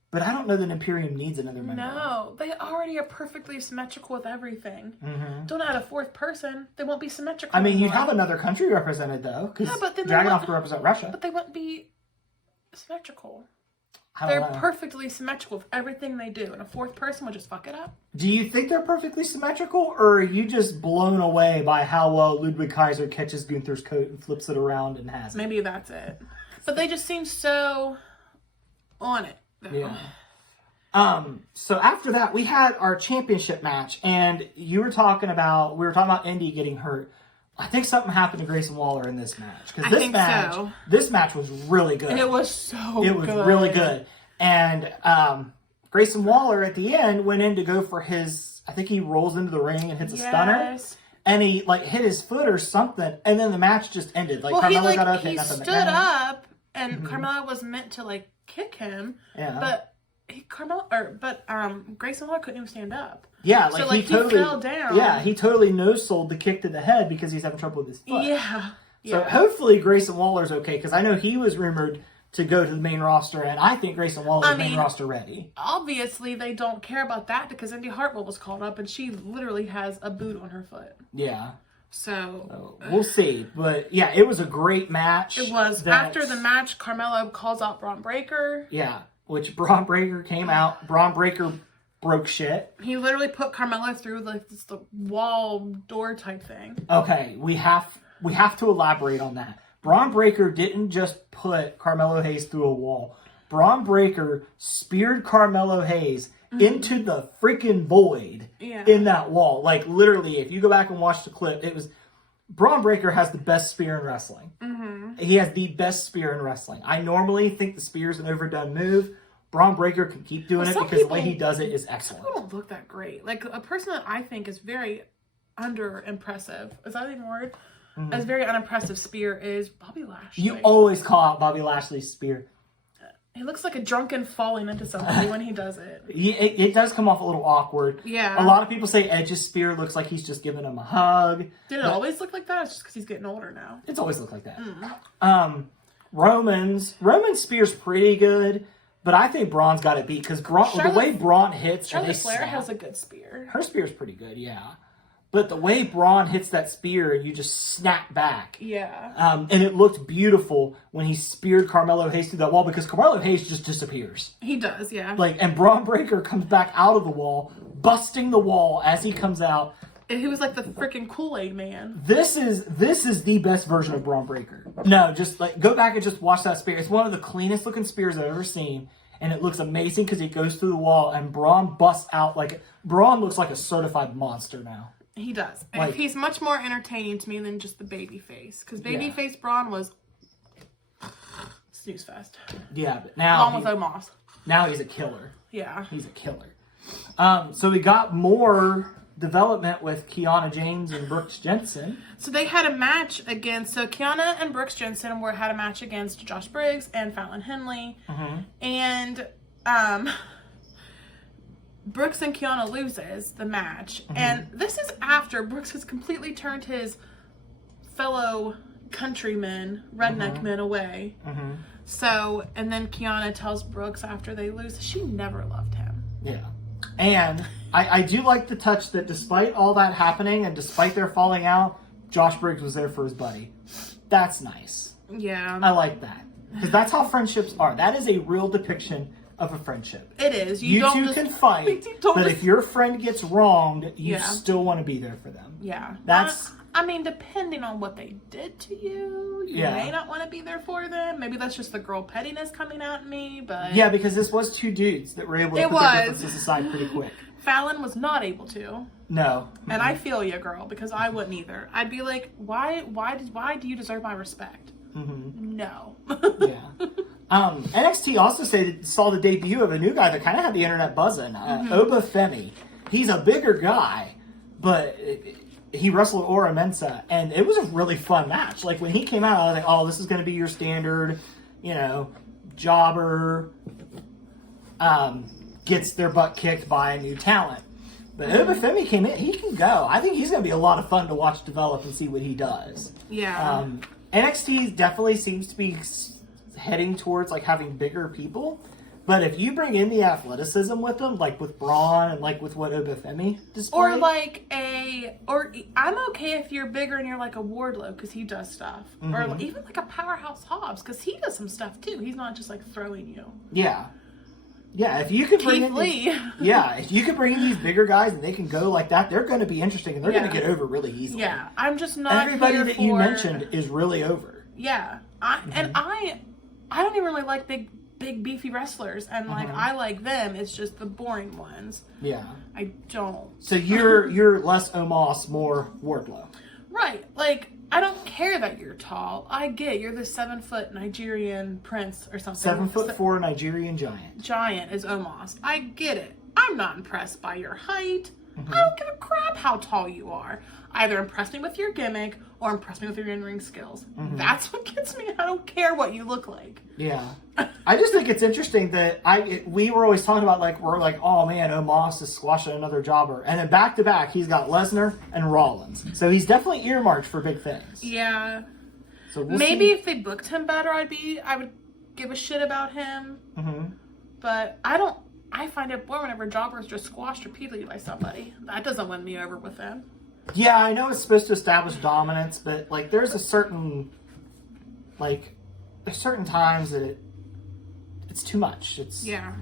But I don't know that Imperium needs another member. No, they already are perfectly symmetrical with everything. Don't add a fourth person; they won't be symmetrical. I mean, you'd have another country represented though, because Dragunov could represent Russia. But they wouldn't be symmetrical. I don't They're know. perfectly symmetrical with everything they do, and a fourth person would just fuck it up. Do you think they're perfectly symmetrical, or are you just blown away by how well Ludwig Kaiser catches Gunther's coat and flips it around and has it? Maybe that's it. But they just seem so on it. Yeah. So after that, we had our championship match, and we were talking about Indy getting hurt. I think something happened to Grayson Waller in this match because this match was really good. It was so. It was really good, and Grayson Waller at the end went in to go for his. I think he rolls into the ring and hits a stunner, and he like hit his foot or something, and then the match just ended. Like Carmelo got up, he stood up and Carmella was meant to like kick him, Yeah. but Grayson Waller couldn't even stand up. Yeah, so he totally fell down. Yeah, he totally no-sold the kick to the head because he's having trouble with his foot. Yeah. So hopefully Grayson Waller's okay, because I know he was rumored to go to the main roster, and I think Grayson Waller's main roster ready. Obviously, they don't care about that because Indy Hartwell was called up, and she literally has a boot on her foot. Yeah. So we'll see. But, yeah, it was a great match. It was. After the match, Carmella calls out Brok Breakker. Yeah, which Brok Breakker came out. Brok Breakker broke shit. He literally put Carmella through like the wall door type thing. Okay, we have to elaborate on that. Brok Breakker didn't just put Carmelo Hayes through a wall. Brok Breakker speared Carmelo Hayes into the freaking void in that wall. Like, literally, if you go back and watch the clip, it was... Brok Breakker has the best spear in wrestling. He has the best spear in wrestling. I normally think the spear's an overdone move. Brok Breakker can keep doing it because the way he does it is excellent. People don't look that great. Like, a person that I think is very under-impressive. Is that even a word? A very unimpressive spear is Bobby Lashley. You always call out Bobby Lashley's spear. He looks like a drunken falling into somebody when he does it. It does come off a little awkward. Yeah. A lot of people say Edge's spear looks like he's just giving him a hug. Did it always look like that? It's just because he's getting older now. It's always looked like that. Roman's spear's pretty good, but I think Braun's got it beat because the way Braun hits... Charlotte Flair has a good spear. Her spear's pretty good, yeah. But the way Braun hits that spear, you just snap back. Yeah. And it looked beautiful when he speared Carmelo Hayes through that wall because Carmelo Hayes just disappears. He does, yeah. And Brok Breakker comes back out of the wall, busting the wall as he comes out. And he was like the freaking Kool-Aid man. This is the best version of Brok Breakker. No, just go back and just watch that spear. It's one of the cleanest looking spears I've ever seen. And it looks amazing because he goes through the wall and Braun busts out Braun looks like a certified monster now. He does. He's much more entertaining to me than just the baby face. Because baby face Braun was snooze fest. Yeah, but now... Along with Omos. Now he's a killer. Yeah. He's a killer. So we got more development with Kiana James and Brooks Jensen. So they had a match against... So Kiana and Brooks Jensen had a match against Josh Briggs and Fallon Henley. And... Brooks and Kiana loses the match. And this is after Brooks has completely turned his fellow countrymen, redneck men away. So, and then Kiana tells Brooks after they lose, she never loved him. Yeah. And I do like the touch that despite all that happening and despite their falling out, Josh Briggs was there for his buddy. That's nice. Yeah. I like that. Because that's how friendships are. That is a real depiction of a friendship. It is. You two can fight, but if your friend gets wronged, you still want to be there for them. Yeah. That's... I mean, depending on what they did to you, you may not want to be there for them. Maybe that's just the girl pettiness coming out in me, but... Yeah, because this was two dudes that were able to put their differences aside pretty quick. Fallon was not able to. No. And I feel you, girl, because I wouldn't either. I'd be like, why do you deserve my respect? No. Yeah. NXT also saw the debut of a new guy that kind of had the internet buzzing. Oba Femi. He's a bigger guy, but he wrestled Ora Mensa, and it was a really fun match. Like, when he came out, I was like, oh, this is going to be your standard, jobber, gets their butt kicked by a new talent. But Oba Femi came in. He can go. I think he's going to be a lot of fun to watch develop and see what he does. Yeah. NXT definitely seems to be heading towards having bigger people, but if you bring in the athleticism with them, like with Braun and with what Oba Femi displayed, or I'm okay if you're bigger and you're like a Wardlow because he does stuff, or even like a Powerhouse Hobbs because he does some stuff too. He's not just throwing you. Yeah. If you could bring in if you could bring in these bigger guys and they can go like that, they're going to be interesting and they're going to get over really easily. Yeah, I'm just not. Everybody that you mentioned is really over. Yeah, I don't even really like big beefy wrestlers, and I like them. It's just the boring ones. Yeah, I don't. So you're less Omos, more Wardlow. Right, I don't care that you're tall. I get you're the 7-foot Nigerian prince or something. 7'4" Nigerian giant. Giant is Omos. I get it. I'm not impressed by your height. I don't give a crap how tall you are. Either impress me with your gimmick or impress me with your in-ring skills. That's what gets me. I don't care what you look like. Yeah. I just think it's interesting that we were always talking about, like, we're like, oh man, Omos is squashing another jobber. And then back to back, he's got Lesnar and Rollins. So he's definitely earmarked for big things. Yeah. So we'll maybe see. if they booked him better, I would give a shit about him. But I find it boring whenever jobbers just squashed repeatedly by somebody. That doesn't win me over with them. Yeah, I know it's supposed to establish dominance, but like there's certain times that it's too much.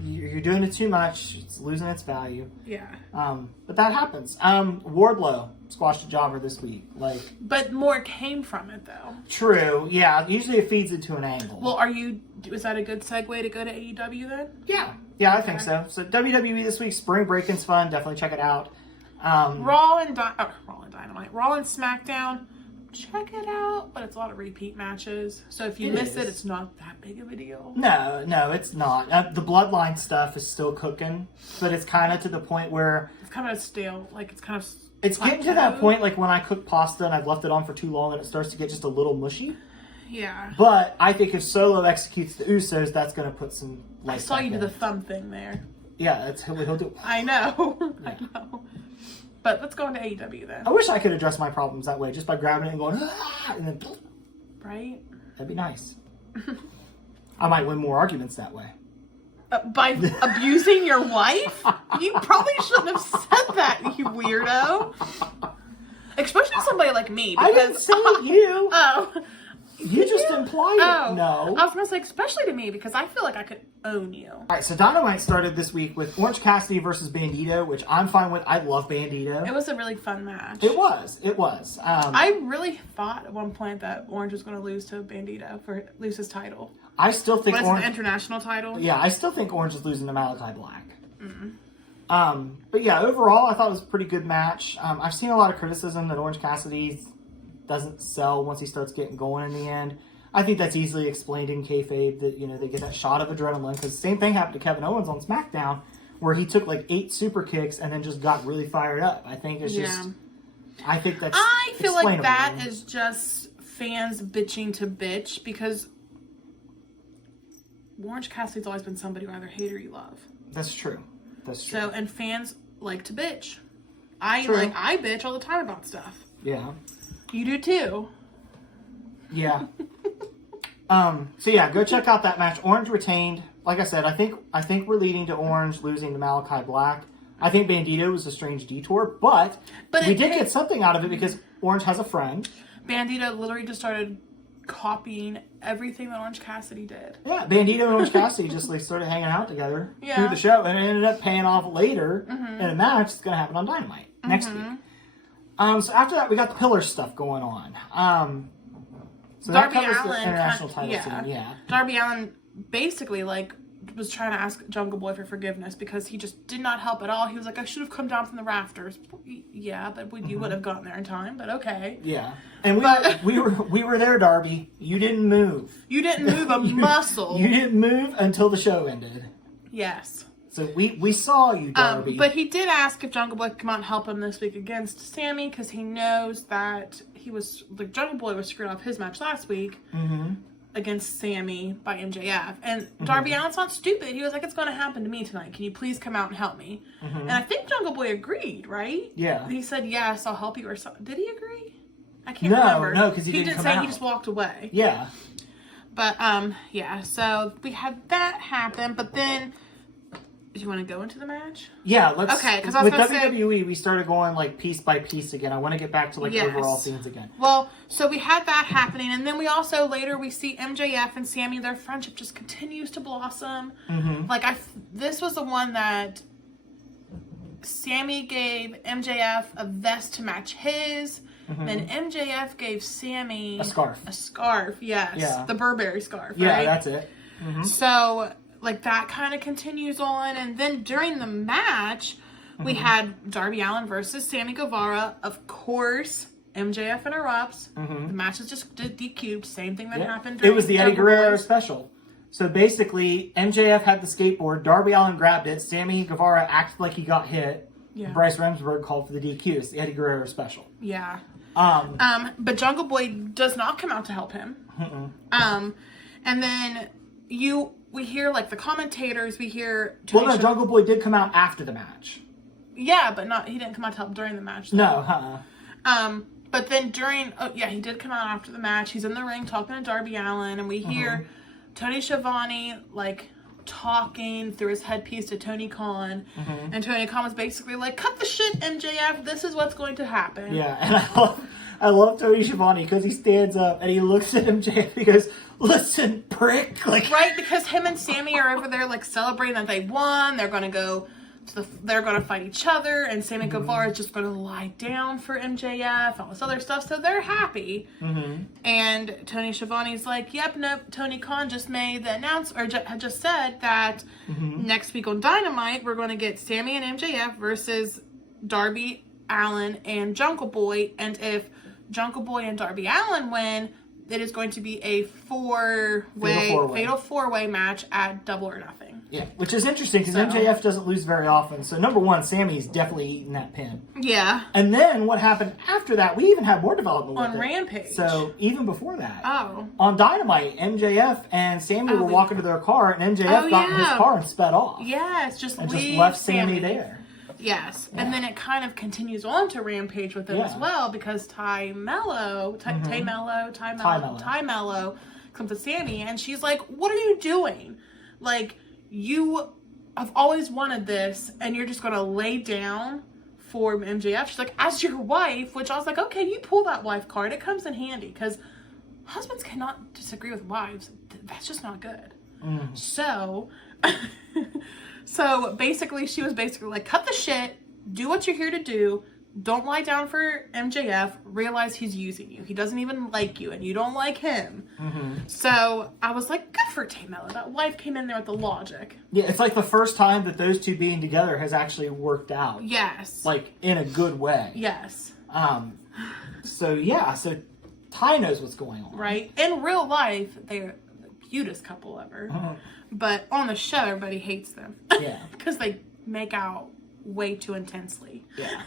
You're doing it too much. It's losing its value. Yeah. But that happens. Wardlow squashed a jobber this week. But more came from it though. True. Yeah. Usually it feeds into an angle. Well, is that a good segue to go to AEW then? Yeah. Yeah, I think so. So WWE this week, Spring Breaking's fun. Definitely check it out. Raw and Dynamite. Raw and SmackDown. Check it out, but it's a lot of repeat matches. So if you miss it, it's not that big of a deal. No, it's not. The Bloodline stuff is still cooking, but it's kind of to the point where it's kind of stale. Like it's getting to that point. Like when I cook pasta and I've left it on for too long, and it starts to get just a little mushy. Yeah. But I think if Solo executes the Usos, that's going to put some life. I saw you do the thumb thing there. Yeah, he'll do. I know. Yeah. I know. But let's go into AEW then. I wish I could address my problems that way, just by grabbing it and going, and then. Right? That'd be nice. I might win more arguments that way. By abusing your wife? You probably shouldn't have said that, you weirdo. Especially somebody like me. Because, I didn't say you. Oh. You just implied it. No. I was going to say, especially to me, because I feel like I could own you. All right, so Dynamite started this week with Orange Cassidy versus Bandito, which I'm fine with. I love Bandito. It was a really fun match. It was. I really thought at one point that Orange was going to lose to Bandito, lose his title. I still think Orange... the international title? Yeah, I still think Orange is losing to Malachi Black. But yeah, overall, I thought it was a pretty good match. I've seen a lot of criticism that Orange Cassidy doesn't sell once he starts getting going in the end. I think that's easily explained in kayfabe that, they get that shot of adrenaline, because the same thing happened to Kevin Owens on SmackDown, where he took like 8 super kicks and then just got really fired up. I think it's I feel like that is just fans bitching to bitch, because Orange Cassidy's always been somebody you either hate or you love. That's true. So, and fans like to bitch. I bitch all the time about stuff. Yeah. You do too. Yeah. So yeah, go check out that match. Orange retained. Like I said, I think we're leading to Orange losing to Malachi Black. I think Bandito was a strange detour, but we did get something out of it because Orange has a friend. Bandito literally just started copying everything that Orange Cassidy did. Yeah, Bandito and Orange Cassidy just started hanging out together through the show, and it ended up paying off later in a match that's going to happen on Dynamite next week. So after that, we got the Pillar stuff going on. So Darby that covers Allin, the international title team. Yeah. Darby Allin basically was trying to ask Jungle Boy for forgiveness because he just did not help at all. He was like, I should have come down from the rafters. Yeah, but you would have gotten there in time, but okay. Yeah. And we were there, Darby. You didn't move. You didn't move a muscle. You didn't move until the show ended. Yes. So we saw you, Darby. But he did ask if Jungle Boy could come out and help him this week against Sammy, because he knows that Jungle Boy was screwed off his match last week against Sammy by MJF. And Darby Allin's not stupid. He was like, it's going to happen to me tonight. Can you please come out and help me? And I think Jungle Boy agreed, right? Yeah. He said, yes, I'll help you or something. Did he agree? I can't remember. No, because he didn't come say out. He just walked away. Yeah. But, yeah, so we had that happen, but then... Do you want to go into the match? Yeah, let's. Okay, because I was with going to WWE, we started going piece by piece again. I want to get back to overall scenes again. Well, so we had that happening, and then we also later we see MJF and Sammy. Their friendship just continues to blossom. This was the one that Sammy gave MJF a vest to match his. Then MJF gave Sammy a scarf. A scarf, yes. Yeah. The Burberry scarf. Yeah, right? that's it. So. That kind of continues on. And then during the match, we had Darby Allin versus Sammy Guevara. Of course, MJF interrupts. The match is just DQ'd. Same thing that happened during It was the Eddie Guerrero special. So basically, MJF had the skateboard. Darby Allin grabbed it. Sammy Guevara acted like he got hit. Yeah. Bryce Remsburg called for the DQ. It's the Eddie Guerrero special. Yeah. But Jungle Boy does not come out to help him. And then we hear like the commentators, we hear Jungle Boy did come out after the match. Yeah, but he didn't come out to help during the match. Though. No, But then he did come out after the match. He's in the ring talking to Darby Allin, and we hear Tony Schiavone like talking through his headpiece to Tony Khan, and Tony Khan was basically like, "Cut the shit, MJF. This is what's going to happen." Yeah, and I love Tony Schiavone because he stands up and he looks at MJF. He goes, "Listen, prick!" Like right, because him and Sammy are over there like celebrating that they won. They're gonna go. They're going to fight each other, and Sammy Guevara is just going to lie down for MJF, all this other stuff, so they're happy. And Tony Schiavone's like, yep, nope, Tony Khan just made the announcement, or had just said that next week on Dynamite, we're going to get Sammy and MJF versus Darby Allin and Jungle Boy, and if Jungle Boy and Darby Allin win, it is going to be a fatal four-way match at Double or Nothing. Yeah, which is interesting because MJF doesn't lose very often. So number one, Sammy's definitely eating that pin. Yeah. And then what happened after that? We even had more development on Rampage. So even before that, on Dynamite, MJF and Sammy were walking to their car, and MJF got in his car and sped off. Yes, just left Sammy there. Yes, and then it kind of continues on to Rampage with them as well because Ty Mello comes to Sammy and she's like, "What are you doing? Like, you have always wanted this, and you're just gonna lay down for MJF." She's like, "As your wife," which I was like, "Okay, you pull that wife card. It comes in handy because husbands cannot disagree with wives. That's just not good." So. So basically, she was like, cut the shit, do what you're here to do, don't lie down for MJF, realize he's using you. He doesn't even like you, and you don't like him. So I was like, good for Tamela. That wife came in there with the logic. Yeah, it's like the first time that those two being together has actually worked out. Yes. Like, in a good way. Yes. So Ty knows what's going on. Right. In real life, they're the cutest couple ever. But on the show, everybody hates them. Yeah. Because they make out way too intensely. Yeah.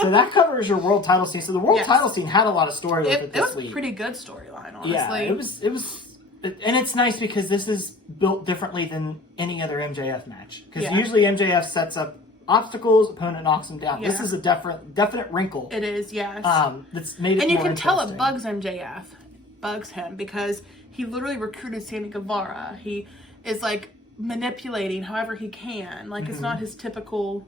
So that covers your world title scene. So the world title scene had a lot of story with it this week. It was a pretty good storyline, honestly. Yeah, it was, and it's nice because this is built differently than any other MJF match. Because usually MJF sets up obstacles, opponent knocks him down. This is a definite wrinkle. It is, yes. That's made it. And you can tell it bugs MJF, bugs him because he literally recruited Sammy Guevara. He is like manipulating however he can. Like it's not his typical.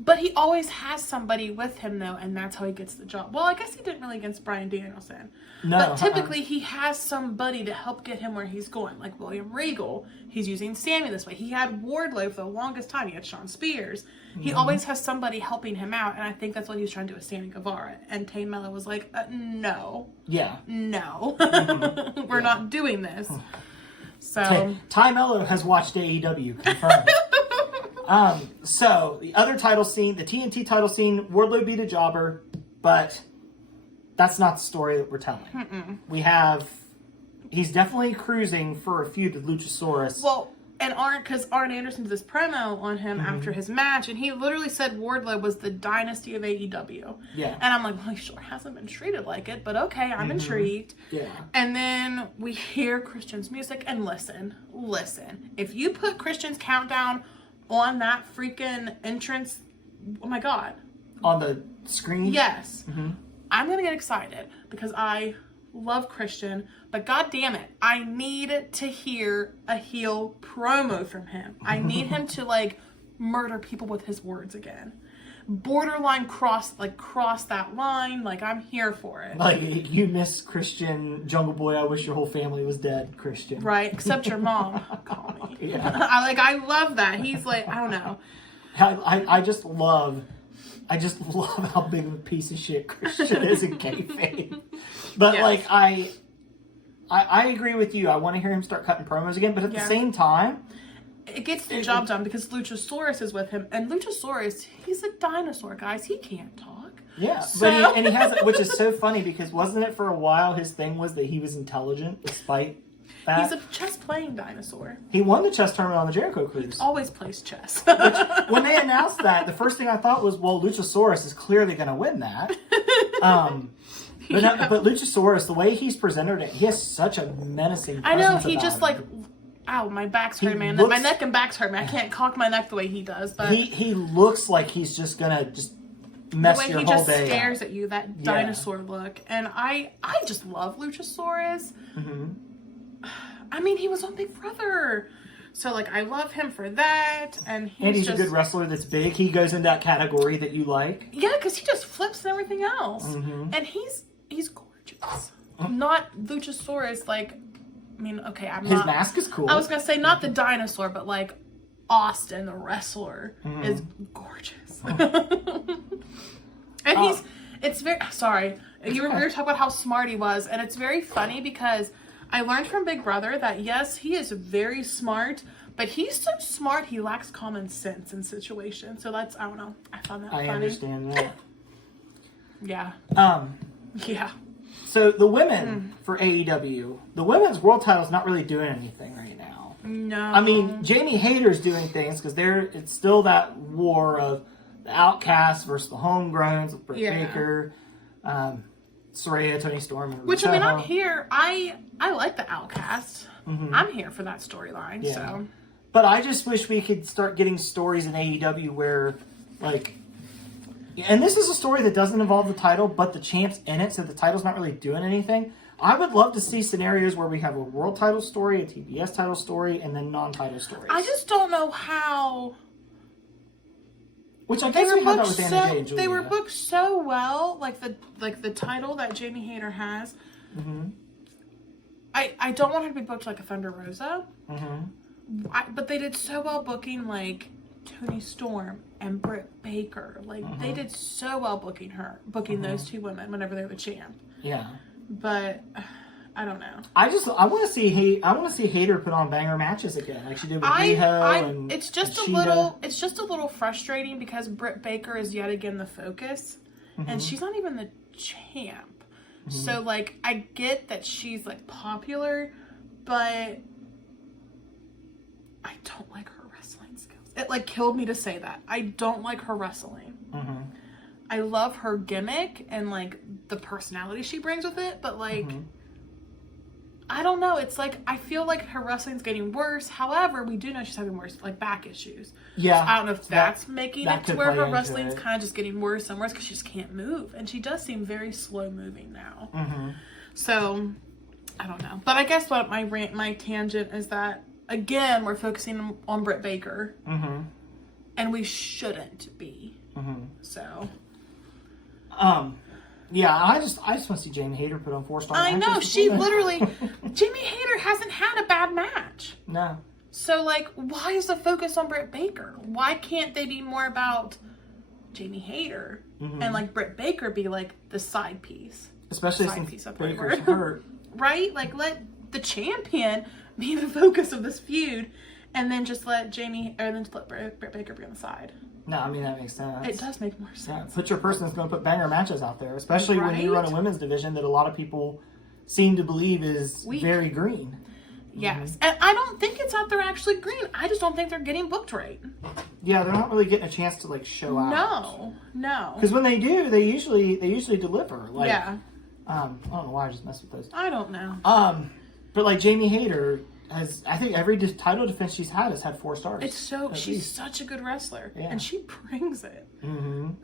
But he always has somebody with him, though, and that's how he gets the job. Well, I guess he didn't really against Bryan Danielson. No. But typically, he has somebody to help get him where he's going. Like William Regal. He's using Sammy this way. He had Wardlow for the longest time. He had Shawn Spears. He always has somebody helping him out, and I think that's what he was trying to do with Sammy Guevara. And Tay Mello was like, no. Yeah. No. We're not doing this. So Ty Mello has watched AEW, confirmed. So the other title scene, the TNT title scene, Wardlow beat a jobber, but that's not the story that we're telling. He's definitely cruising for a feud with Luchasaurus. Well, and Arn Anderson did this promo on him after his match, and he literally said Wardlow was the dynasty of AEW. Yeah. And I'm like, well, he sure hasn't been treated like it, but okay, I'm intrigued. Yeah. And then we hear Christian's music, and listen. If you put Christian's Countdown on that freaking entrance, oh my God. On the screen? Yes. I'm going to get excited because I love Christian, but God damn it, I need to hear a heel promo from him. I need him to like murder people with his words again. Borderline cross that line. Like, I'm here for it. Like, you miss Christian, Jungle Boy, I wish your whole family was dead, Christian. Right, except your mom. Call me. Yeah. I love that. He's like, I don't know. I just love how big of a piece of shit Christian is in kayfabe. But like, I agree with you. I want to hear him start cutting promos again, but at the same time, it gets the job done because Luchasaurus is with him, and Luchasaurus, he's a dinosaur, guys. He can't talk. Yeah, so... but he has, which is so funny because wasn't it for a while his thing was that he was intelligent despite that. He's a chess-playing dinosaur. He won the chess tournament on the Jericho Cruise. Always plays chess. When they announced that, the first thing I thought was, well, Luchasaurus is clearly going to win that. But Luchasaurus, the way he's presented it, he has such a menacing presence. I know, he about just him. like, ow, my back's hurting, man. My neck and back's hurting me. I can't cock my neck the way he does. But he looks like he's just going to just mess your whole day. The way he just stares at you, that dinosaur look. And I just love Luchasaurus. Mm-hmm. I mean, he was on Big Brother. So, like, I love him for that. And he's just a good wrestler that's big. He goes in that category that you like. Yeah, because he just flips and everything else. Mm-hmm. And he's gorgeous. Not Luchasaurus, like, I mean, okay, His mask is cool. I was going to say, not the dinosaur, but, like, Austin, the wrestler, is gorgeous. And it's very, sorry, we were talking about how smart he was, and it's very funny because I learned from Big Brother that, yes, he is very smart, but he's so smart he lacks common sense in situations. So that's, I don't know, I found that funny. I understand that. Yeah. Yeah. So the women for AEW, the women's world title is not really doing anything right now. No. I mean, Jamie Hayter's doing things because it's still that war of the Outcasts versus the Homegrowns with Brok Breakker, Saraya, Tony Storm, and which, I mean, I'm here. I like the Outcasts. Mm-hmm. I'm here for that storyline. Yeah. So, but I just wish we could start getting stories in AEW where, like, and this is a story that doesn't involve the title, but the champ's in it, so the title's not really doing anything. I would love to see scenarios where we have a world title story, a TBS title story, and then non-title stories. I just don't know how. Which I guess we had that with Anna Jay and Julia. They were booked so well, like the title that Jamie Hayter has. Mm-hmm. I don't want her to be booked like a Thunder Rosa. Mm-hmm. But they did so well booking like Tony Storm and Brok Breakker. Like they did so well booking those two women whenever they were the champ. Yeah. But I don't know. I want to see Hayter put on banger matches again, like she did with Riho and it's just and a little frustrating because Brok Breakker is yet again the focus, and she's not even the champ. So like I get that she's like popular, but I don't like her wrestling skills. It like killed me to say that. I don't like her wrestling. I love her gimmick and like the personality she brings with it, but like I don't know. It's like I feel like her wrestling's getting worse. However, we do know she's having worse like back issues. Yeah, so I don't know if that's making it to where her wrestling's it. kind of just getting worse and worse because she just can't move, and she does seem very slow moving now. So I don't know. But I guess what my tangent is that again we're focusing on Brok Breakker, and we shouldn't be. So. Yeah, I just want to see Jamie Hayter put on 4-star matches. I know, she literally, Jamie Hayter hasn't had a bad match. No. So, like, why is the focus on Brok Breakker? Why can't they be more about Jamie Hayter and, like, Brok Breakker be, like, the side piece? Especially since Baker's hurt. Right? Like, let the champion be the focus of this feud and then just let Brok Breakker be on the side. No, I mean, that makes sense. It does make more sense. Yeah, put your person that's going to put banger matches out there, especially when you run a women's division that a lot of people seem to believe is weak. Very green. Yes, and I don't think it's out there actually green. I just don't think they're getting booked right. Yeah, they're not really getting a chance to like show out. No. Because when they do, they usually deliver. Like, yeah. I don't know why I just messed with those. I don't know. But like Jamie Hayter has, I think every title defense she's had has had 4 stars. She's such a good wrestler, and she brings it.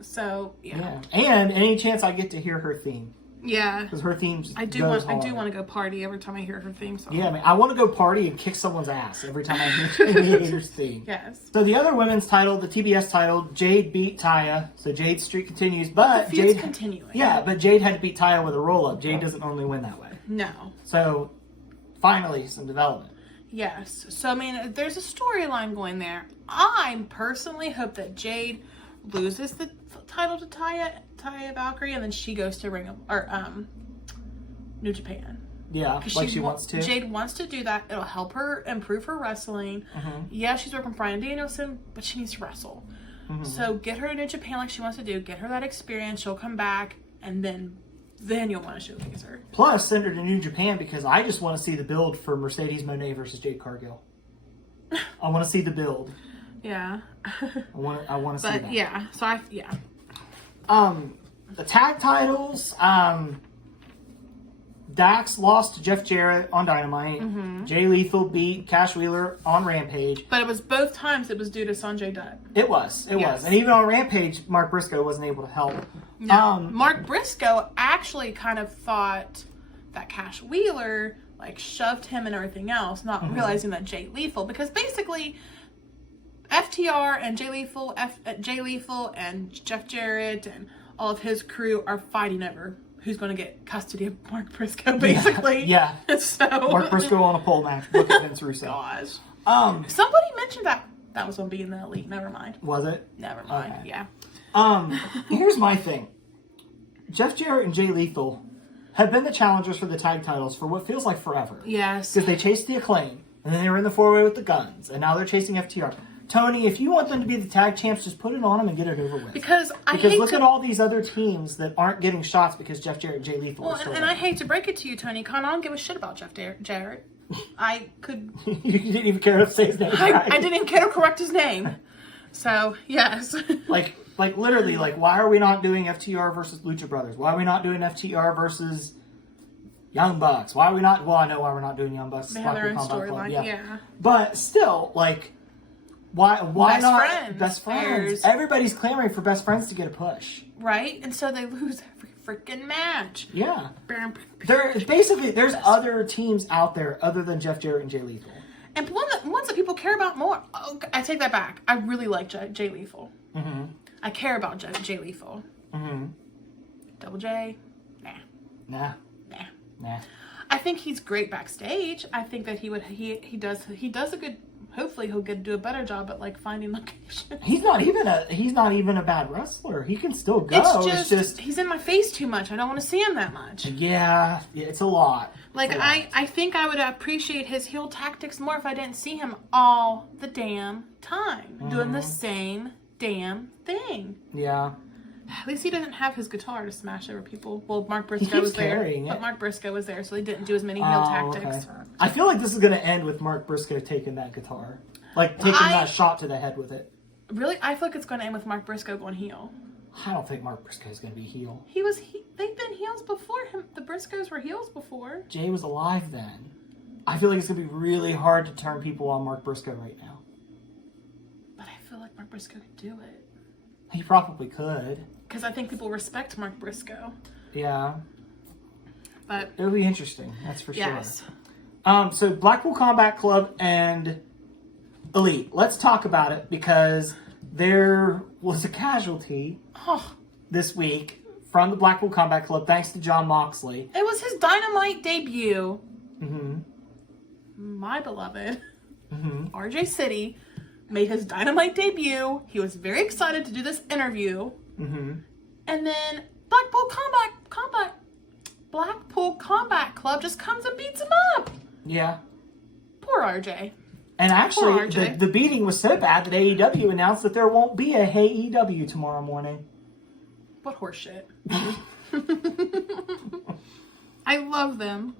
So yeah. And any chance I get to hear her theme. Yeah, because her themes. I do want to go party every time I hear her theme song. Yeah, I mean, I want to go party and kick someone's ass every time I hear Jamie Hayter's theme. Yes. So the other women's title, the TBS title, Jade beat Taya. So Jade's streak continues, but the feud's continuing. Yeah, but Jade had to beat Taya with a roll up. Jade doesn't normally win that way. No. So finally, some development. Yes. So, I mean, there's a storyline going there. I personally hope that Jade loses the title to Taya Valkyrie, and then she goes to New Japan. Yeah, like she wants to. Jade wants to do that. It'll help her improve her wrestling. Yeah, she's working with Bryan Danielson, but she needs to wrestle. So get her to New Japan like she wants to do. Get her that experience. She'll come back, and then then you'll want to showcase her. Plus, send her to New Japan because I just want to see the build for Mercedes Moné versus Jade Cargill. I want to see the build. Yeah. I want to see that. But yeah, so The tag titles, Dax lost to Jeff Jarrett on Dynamite. Mm-hmm. Jay Lethal beat Cash Wheeler on Rampage. But it was both times it was due to Sanjay Dutt. It was. And even on Rampage, Mark Briscoe wasn't able to help. No, Mark Briscoe actually kind of thought that Cash Wheeler like shoved him and everything else, not realizing that Jay Lethal, because basically FTR and Jay Lethal and Jeff Jarrett and all of his crew are fighting over who's going to get custody of Mark Briscoe, basically. Yeah. So Mark Briscoe on a pole match. Look at Vince Russo. Gosh. Somebody mentioned that was going to be in the Elite. Never mind. Was it? Never mind. Okay. Yeah. Here's my thing. Jeff Jarrett and Jay Lethal have been the challengers for the tag titles for what feels like forever. Yes. Because they chased the Acclaim, and then they were in the four-way with the Guns, and now they're chasing FTR. Tony, if you want them to be the tag champs, just put it on them and get it over with. Because look at all these other teams that aren't getting shots because Jeff Jarrett and Jay Lethal are still and I hate to break it to you, Tony Khan, I don't give a shit about Jeff Jarrett. I could... You didn't even care to say his name, right? I didn't even care to correct his name. So, yes. Like literally, why are we not doing FTR versus Lucha Brothers? Why are we not doing FTR versus Young Bucks? Why are we not... Well, I know why we're not doing Young Bucks. They have their own storyline, yeah. But still, why best not friends. best friends? Everybody's clamoring for best friends to get a push. Right? And so they lose every freaking match. Yeah. There's other teams out there other than Jeff Jarrett and Jay Lethal. And ones that people care about more. Oh, I take that back. I really like Jay Lethal. Mm-hmm. I care about Jay Lethal. Mm-hmm. Double J? Nah. I think he's great backstage. I think that he does a good... Hopefully he'll do a better job at finding locations. He's not even a bad wrestler. He can still go. It's just he's in my face too much. I don't want to see him that much. Yeah, it's a lot. I think I would appreciate his heel tactics more if I didn't see him all the damn time doing the same damn thing. Yeah. At least he doesn't have his guitar to smash over people. Well, Mark Briscoe was there. But Mark Briscoe was there, so they didn't do as many heel tactics. Okay. I feel like this is going to end with Mark Briscoe taking that guitar. Taking that shot to the head with it. Really? I feel like it's going to end with Mark Briscoe going heel. I don't think Mark Briscoe is going to be heel. They've been heels before him. The Briscoes were heels before. Jay was alive then. I feel like it's going to be really hard to turn people on Mark Briscoe right now. But I feel like Mark Briscoe could do it. He probably could. Because I think people respect Mark Briscoe. Yeah. But it'll be interesting, that's for yes. sure. So Blackpool Combat Club and Elite. Let's talk about it because there was a casualty this week from the Blackpool Combat Club thanks to Jon Moxley. It was his Dynamite debut. Mm-hmm. My beloved RJ City made his Dynamite debut. He was very excited to do this interview. Mm-hmm. And then Blackpool Combat Club just comes and beats him up. Yeah. Poor RJ. And actually, the beating was so bad that AEW announced that there won't be a AEW tomorrow morning. What horseshit. I love them.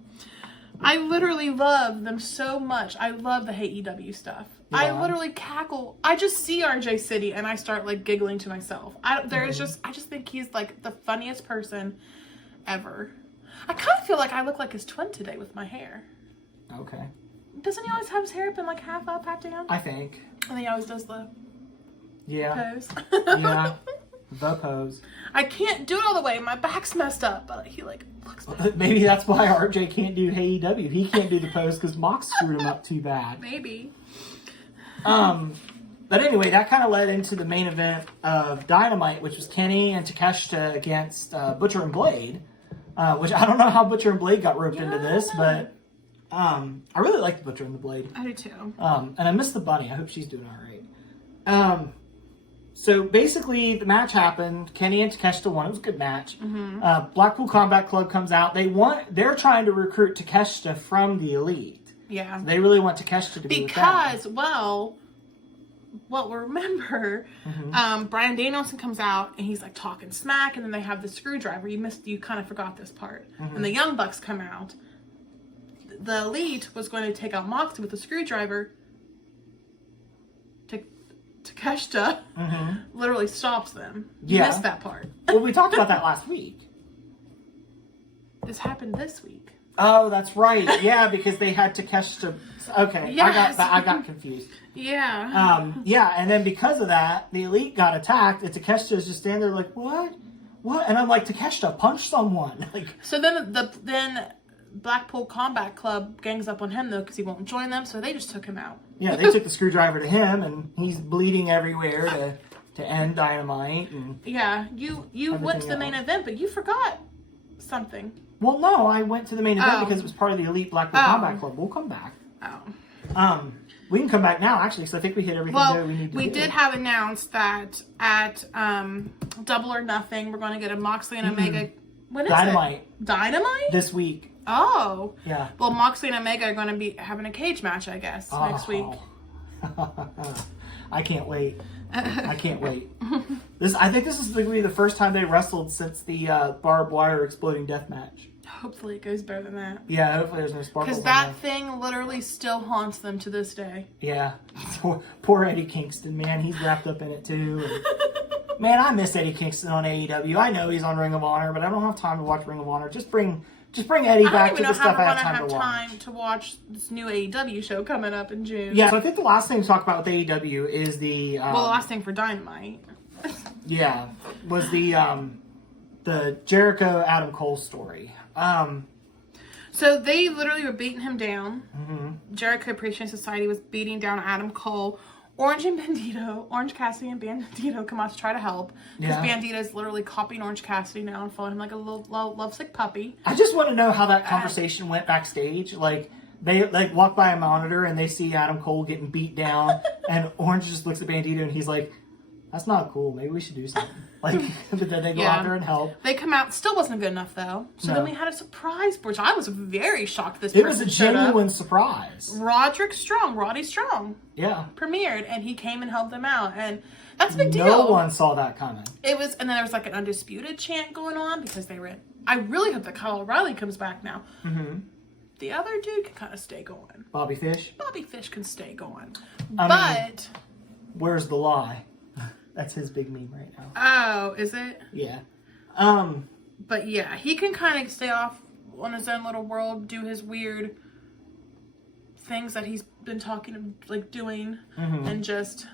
I literally love them so much. I love the AEW stuff. Yeah. I literally cackle. I just see RJ City and I start giggling to myself. I just think he's the funniest person ever. I kind of feel like I look like his twin today with my hair. Okay. Doesn't he always have his hair up in half up, half down? I think. And he always does the pose. Yeah. The pose. I can't do it all the way. My back's messed up, but he looks bad. Maybe that's why RJ can't do AEW. He can't do the pose because Mox screwed him up too bad. Maybe. But anyway, that kind of led into the main event of Dynamite, which was Kenny and Takeshita against Butcher and Blade. Which I don't know how Butcher and Blade got roped into this, but I really like Butcher and the Blade. I do too. And I miss the bunny. I hope she's doing all right. So basically, the match happened. Kenny and Takeshita won. It was a good match. Mm-hmm. Blackpool Combat Club comes out. They're trying to recruit Takeshita from the Elite. Yeah. So they really want Takeshita to be with them. Because, well, remember, Bryan Danielson comes out and he's like talking smack, and then they have the screwdriver. You kind of forgot this part. And the Young Bucks come out. The Elite was going to take out Moxley with the screwdriver. Takeshita literally stops them. You missed that part. Well, we talked about that last week. This happened this week. Oh, that's right. Yeah, because they had Takeshita. Okay, Yes. I got confused. Yeah. Yeah, and then because of that, the Elite got attacked, and Takeshita's just standing there like, what? And I'm like, Takeshita, punch someone. Like. So then Blackpool Combat Club gangs up on him though because he won't join them, so they just took him out. Yeah, they took the screwdriver to him, and he's bleeding everywhere to end Dynamite. And yeah, you went to the main event, but you forgot something. Well, no, I went to the main event because it was part of the Elite Blackpool Combat Club. We'll come back. We can come back now, actually, because I think we hit everything that we need to do. We did have announced that at Double or Nothing, we're going to get a Moxley and Omega. When is Dynamite. It? Dynamite? This week. Oh. Yeah. Well, Moxley and Omega are going to be having a cage match, I guess, next week. I can't wait. I can't wait. I think this is going to be the first time they wrestled since the barbed wire exploding death match. Hopefully it goes better than that. Yeah, hopefully there's no sparkles. Because that thing literally still haunts them to this day. Yeah. Poor Eddie Kingston, man. He's wrapped up in it too. And, man, I miss Eddie Kingston on AEW. I know he's on Ring of Honor, but I don't have time to watch Ring of Honor. Just bring Eddie back to the stuff I have time to watch. I don't even know how we're going to have time to watch this new AEW show coming up in June. Yeah, so I think the last thing to talk about with AEW is the... well, the last thing for Dynamite. Yeah, was the Jericho Adam Cole story. So they literally were beating him down. Jericho Appreciation Society was beating down Adam Cole. Orange Cassidy and Bandito come out to try to help. Because Bandito is literally copying Orange Cassidy now and following him like a little lovesick puppy. I just want to know how that conversation went backstage. Like, they walk by a monitor and they see Adam Cole getting beat down. And Orange just looks at Bandito and he's like, that's not cool. Maybe we should do something. Like, but then they go out there and help. They come out. Still wasn't good enough, though. So then we had a surprise, which I was very shocked this It was a genuine surprise. Roddy Strong. Yeah. Premiered, and he came and helped them out. And that's a big deal. No one saw that coming. It was, and then there was like an undisputed chant going on because they were in. I really hope that Kyle O'Reilly comes back now. The other dude can kind of stay going. Bobby Fish? Bobby Fish can stay going. I mean, where's the lie? That's his big meme right now. Oh, is it? Yeah. But yeah, he can kind of stay off on his own little world, do his weird things that he's been doing, and just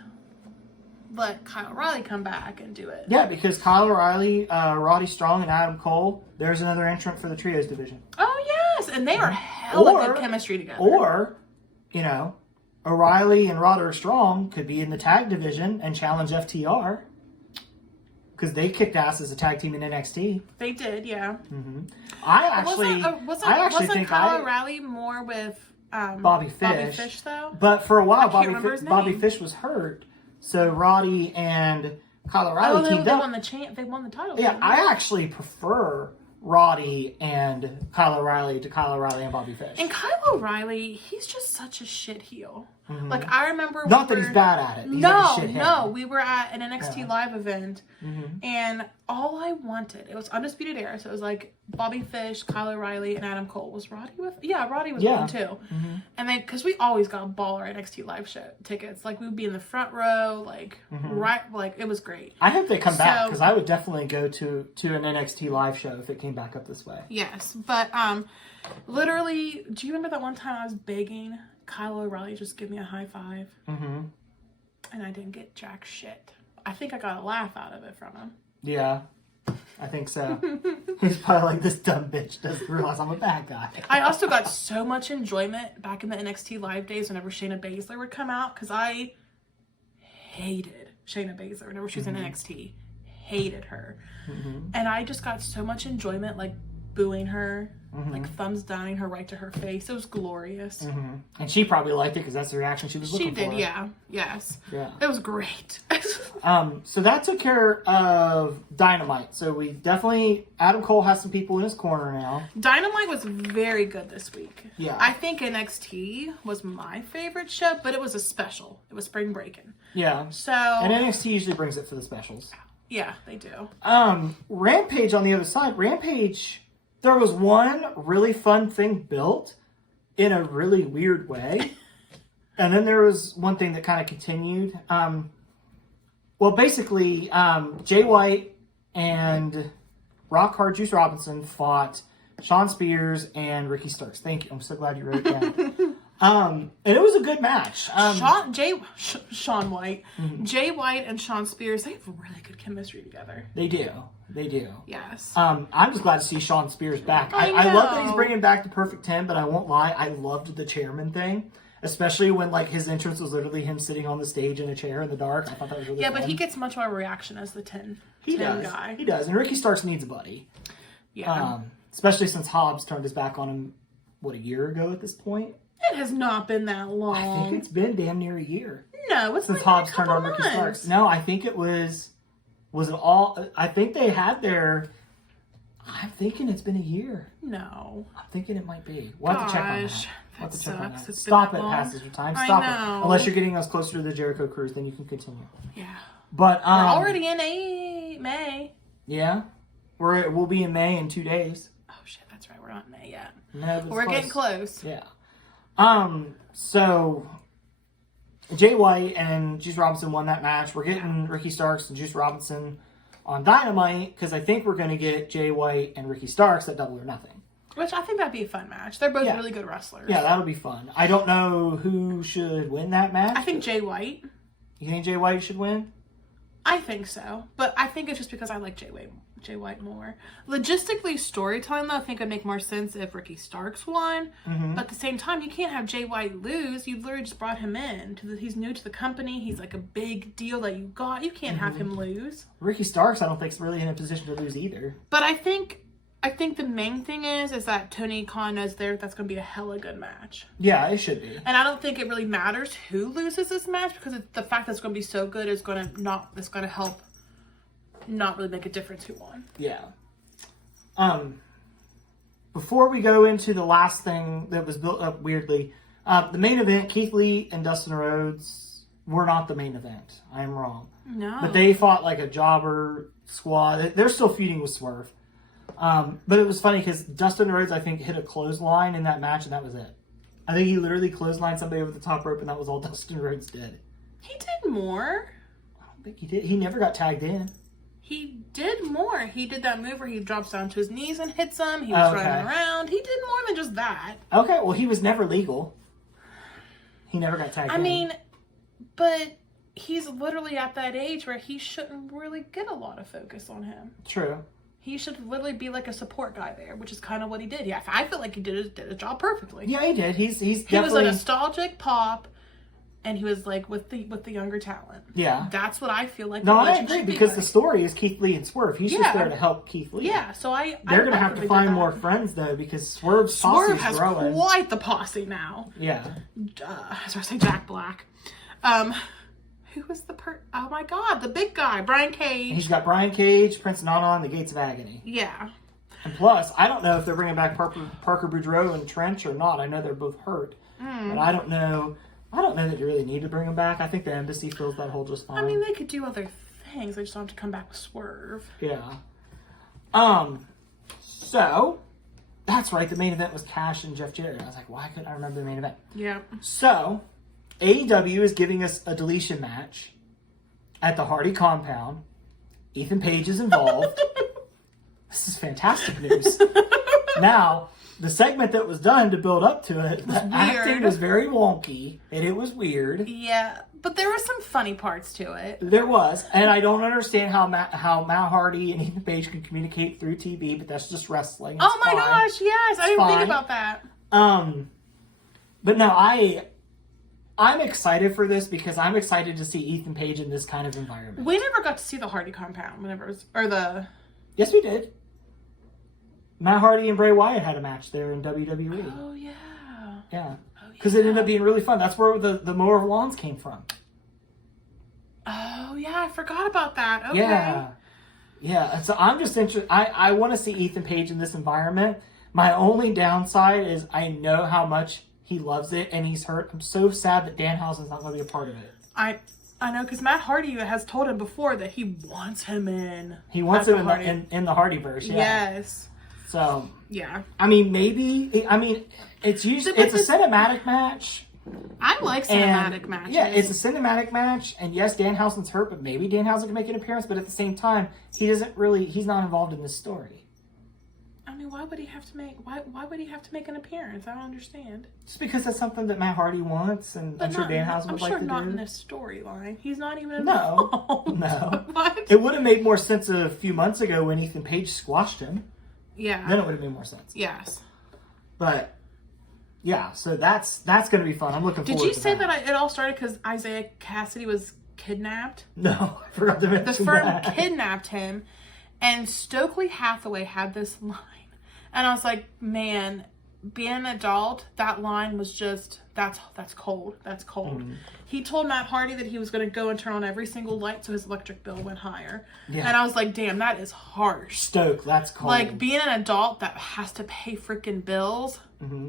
let Kyle O'Reilly come back and do it. Yeah, because Kyle O'Reilly, Roddy Strong, and Adam Cole, there's another entrant for the Trios division. Oh, yes! And they are hella good chemistry together. Or, O'Reilly and Roderick Strong could be in the tag division and challenge FTR. Because they kicked ass as a tag team in NXT. They did, yeah. Wasn't Kyle O'Reilly more with Bobby Fish? Bobby Fish, though? But for a while, Bobby Fish was hurt. So Roddy and Kyle O'Reilly teamed up. They won the title. Yeah, I actually prefer Roddy and Kyle O'Reilly to Kyle O'Reilly and Bobby Fish. And Kyle O'Reilly, he's just such a shit heel. Like, I remember... Not that he's bad at it. He's like a shithead. No. We were at an NXT Live event, and all I wanted... It was Undisputed Era, so it was like Bobby Fish, Kyle O'Reilly, and Adam Cole. Was Roddy with... Yeah, Roddy was with him, too. And then... Because we always got baller NXT Live show tickets. Like, we would be in the front row, it was great. I hope they come back, because I would definitely go to an NXT Live show if it came back up this way. Yes, but literally, do you remember that one time I was begging Kyle O'Reilly just give me a high five? And I didn't get jack shit. I think I got a laugh out of it from him. Yeah, I think so. He's probably like, this dumb bitch doesn't realize I'm a bad guy. I also got so much enjoyment back in the NXT Live days whenever Shayna Baszler would come out, because I hated Shayna Baszler whenever she was in NXT. Hated her. And I just got so much enjoyment, like, booing her like thumbs downing her right to her face. It was glorious. Mm-hmm. And she probably liked it because that's the reaction she was looking for. She did, yeah. Yes. Yeah. It was great. So that took care of Dynamite. So we definitely, Adam Cole has some people in his corner now. Dynamite was very good this week. Yeah. I think NXT was my favorite show, but it was a special. It was Spring Breakin'. Yeah. So. And NXT usually brings it for the specials. Yeah, they do. Rampage on the other side. Rampage, there was one really fun thing built in a really weird way. And then there was one thing that kind of continued. Well, basically, Jay White and Rock Hard Juice Robinson fought Shawn Spears and Ricky Starks. Thank you. I'm so glad you wrote it down. And it was a good match. Shawn White. Mm-hmm. Jay White and Shawn Spears, they have really good chemistry together. They do. They do. Yes. I'm just glad to see Shawn Spears back. I love that he's bringing back the Perfect 10, but I won't lie, I loved the chairman thing. Especially when like his entrance was literally him sitting on the stage in a chair in the dark. I thought that was really fun. But he gets much more reaction as the 10 guy. He does. And Ricky Starks needs a buddy. Yeah. Especially since Hobbs turned his back on him, a year ago at this point? It has not been that long. I think it's been damn near a year. No, it's since Hobbs turned on Ricky Starks. No, I think it was it all, I think they had I'm thinking it's been a year. No. I'm thinking it might be. We'll have to check on that. That sucks. Stop it, passes your time. Stop it. Unless you're getting us closer to the Jericho Cruise, then you can continue. Yeah. But we're already in May. Yeah. We'll be in May in 2 days. Oh shit, that's right. We're not in May yet. No, but we're getting close. Yeah. So Jay White and Juice Robinson won that match. We're getting Ricky Starks and Juice Robinson on Dynamite because I think we're going to get Jay White and Ricky Starks at Double or Nothing. Which I think that'd be a fun match. They're both really good wrestlers. Yeah, that'll be fun. I don't know who should win that match. I think Jay White. You think Jay White should win? I think so. But I think it's just because I like Jay White more. Logistically, storytelling, though, I think would make more sense if Ricky Starks won. Mm-hmm. But at the same time, you can't have Jay White lose. You literally just brought him in. He's new to the company. He's like a big deal that you got. You can't have him lose. Ricky Starks, I don't think, is really in a position to lose either. But I think the main thing is that Tony Khan knows that's going to be a hella good match. Yeah, it should be. And I don't think it really matters who loses this match because the fact that it's going to be so good is going to help not really make a difference who won. Yeah. Before we go into the last thing that was built up weirdly, the main event, Keith Lee and Dustin Rhodes were not the main event. I am wrong. No. But they fought like a jobber squad. They're still feuding with Swerve. But it was funny because Dustin Rhodes, I think, hit a clothesline in that match, and that was it. I think he literally clotheslined somebody over the top rope, and that was all Dustin Rhodes did. He did more. I don't think he did. He never got tagged in. He did more. He did that move where he drops down to his knees and hits him. He was running around. He did more than just that. Okay, well, he was never legal. He never got tagged in. I mean, but he's literally at that age where he shouldn't really get a lot of focus on him. True. He should literally be like a support guy there, which is kind of what he did. Yeah, I feel like he did his job perfectly. Yeah, he did. He's definitely... He was a nostalgic pop, and he was like with the younger talent. Yeah. That's what I feel like. No, I agree because the story is Keith Lee and Swerve. He's just there to help Keith Lee. Yeah, so They're going to have to find more friends, though, because Swerve has growing. Quite the posse now. Yeah. I was going to say Jack Black. Who was oh my god, the big guy, Brian Cage. He's got Brian Cage, Prince Nana, and the Gates of Agony. Yeah. And plus, I don't know if they're bringing back Parker Boudreaux and Trench or not. I know they're both hurt. But I don't know that you really need to bring them back. I think the Embassy fills that hole just fine. I mean, they could do other things. They just don't have to come back with Swerve. Yeah. So, that's right. The main event was Cash and Jeff Jarrett. I was like, why couldn't I remember the main event? Yeah. So, AEW is giving us a deletion match at the Hardy compound. Ethan Page is involved. This is fantastic news. Now, the segment that was done to build up to it, the acting was very wonky, and it was weird. Yeah, but there were some funny parts to it. There was, and I don't understand how Matt Hardy and Ethan Page can communicate through TV, but that's just wrestling. It's my gosh, yes, I didn't think about that. But no, I'm excited for this because I'm excited to see Ethan Page in this kind of environment. We never got to see the Hardy compound whenever it was, Yes, we did. Matt Hardy and Bray Wyatt had a match there in WWE. Oh, yeah. Yeah. Because it ended up being really fun. That's where the mower of lawns came from. Oh, yeah. I forgot about that. Okay. Yeah. Yeah. And so I'm just interested. I want to see Ethan Page in this environment. My only downside is I know how much he loves it and he's hurt. I'm so sad that Danhausen's not going to be a part of it. I know, because Matt Hardy has told him before that he wants him in. He wants him in the Hardyverse. Yeah. Yes. So. Yeah. I mean, maybe. I mean, it's usually it's a cinematic match. I like cinematic matches. Yeah, it's a cinematic match, and yes, Danhausen's hurt, but maybe Danhausen can make an appearance. But at the same time, he's not involved in this story. I mean, why would he have to make an appearance? I don't understand. Just because that's something that Matt Hardy wants, and I'm sure Danhausen would like to do. I'm sure not in this storyline. He's not even involved. No. What? It would have made more sense a few months ago when Ethan Page squashed him. Yeah. Then it would have made more sense. Yes. But yeah, so that's going to be fun. I'm looking forward to that. Did you say that it all started because Isaiah Cassidy was kidnapped? No, I forgot to mention that. The firm kidnapped him, and Stokely Hathaway had this line. And I was like, man, being an adult, that line was just, that's cold. That's cold. Mm-hmm. He told Matt Hardy that he was going to go and turn on every single light so his electric bill went higher. Yeah. And I was like, damn, that is harsh. Stoke, that's cold. Like, being an adult that has to pay freaking bills,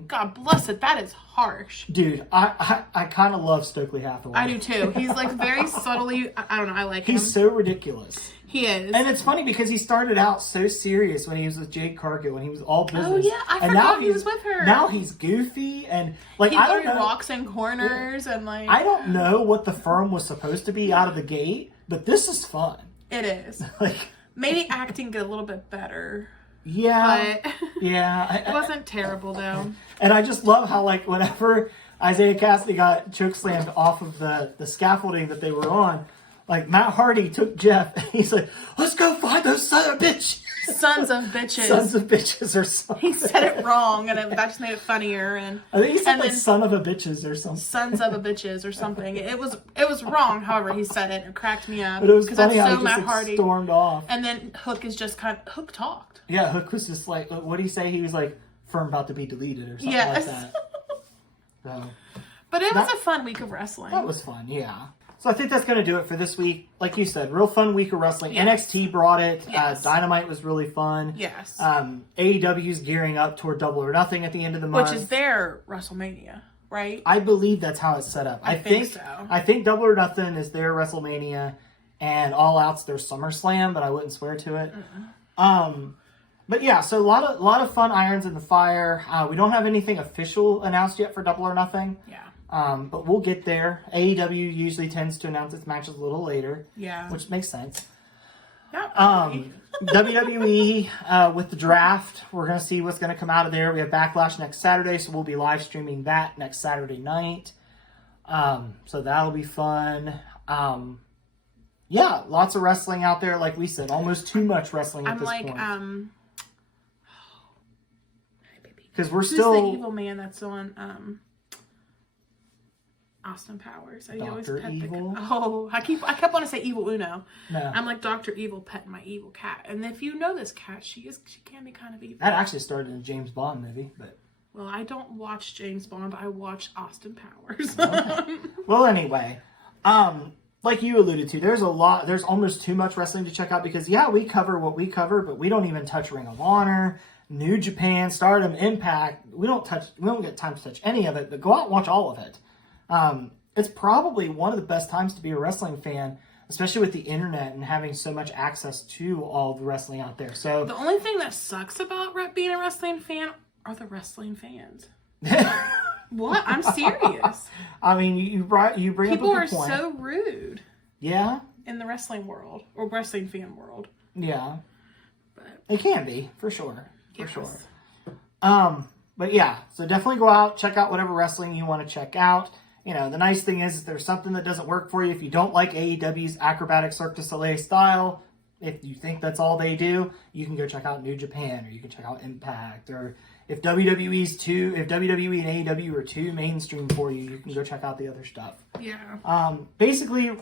God bless it, that is harsh. Dude, I kind of love Stokely Hathaway. I do too. He's like very subtly, I don't know, I like him. He's so ridiculous. He is. And it's funny because he started out so serious when he was with Jade Cargill, when he was all business. Oh yeah, I forgot he was with her. Now he's goofy and like, I don't know. He rocks in corners and like. I don't know what the firm was supposed to be out of the gate, but this is fun. It is. Like, maybe acting get a little bit better. Yeah. But yeah. It wasn't terrible though. And I just love how like whenever Isaiah Cassidy got chokeslammed off of the scaffolding that they were on, like Matt Hardy took Jeff and he's like, let's go find those sons of bitches. Sons of bitches. Sons of bitches or something. He said it wrong and that just made it funnier. And I think he said like son of a bitches or something. Sons of a bitches or something. It was wrong, however he said it. It cracked me up. But it was funny how he Matt just Hardy stormed off. And then Hook is just Hook talked. Yeah, Hook was just like, what did he say? He was like, firm about to be deleted or something like that. So, but it was a fun week of wrestling. That was fun, yeah. So I think that's going to do it for this week. Like you said, real fun week of wrestling. Yes. NXT brought it. Yes. Dynamite was really fun. Yes. AEW's gearing up toward Double or Nothing at the end of the month. Which is their WrestleMania, right? I believe that's how it's set up. I think so. I think Double or Nothing is their WrestleMania and All Out's their SummerSlam, but I wouldn't swear to it. But yeah, so a lot of fun irons in the fire. We don't have anything official announced yet for Double or Nothing. Yeah. But we'll get there. AEW usually tends to announce its matches a little later. Yeah. Which makes sense. Yeah. WWE, with the draft, we're going to see what's going to come out of there. We have Backlash next Saturday, so we'll be live streaming that next Saturday night. So that'll be fun. Yeah, lots of wrestling out there. Like we said, almost too much wrestling at this point. Because we're still... Who's the evil man that's on... Austin Powers. Dr. Evil? I kept wanting to say Evil Uno. No. I'm like Dr. Evil petting my evil cat. And if you know this cat, she can be kind of evil. That actually started in a James Bond movie, but... Well, I don't watch James Bond. I watch Austin Powers. Okay. Well, anyway, like you alluded to, there's almost too much wrestling to check out because, yeah, we cover what we cover, but we don't even touch Ring of Honor, New Japan, Stardom, Impact. We don't get time to touch any of it, but go out and watch all of it. It's probably one of the best times to be a wrestling fan, especially with the internet and having so much access to all the wrestling out there. So the only thing that sucks about being a wrestling fan are the wrestling fans. What? I'm serious. I mean, you bring up a good point. People are so rude. Yeah. In the wrestling world or wrestling fan world. Yeah. But it can be for sure. For yes. sure. But yeah, so definitely go out, check out whatever wrestling you want to check out. You know, the nice thing is if there's something that doesn't work for you, if you don't like AEW's acrobatic Cirque du Soleil style, if you think that's all they do, you can go check out New Japan, or you can check out Impact, or if WWE and AEW are too mainstream for you, you can go check out the other stuff. Yeah. Basically,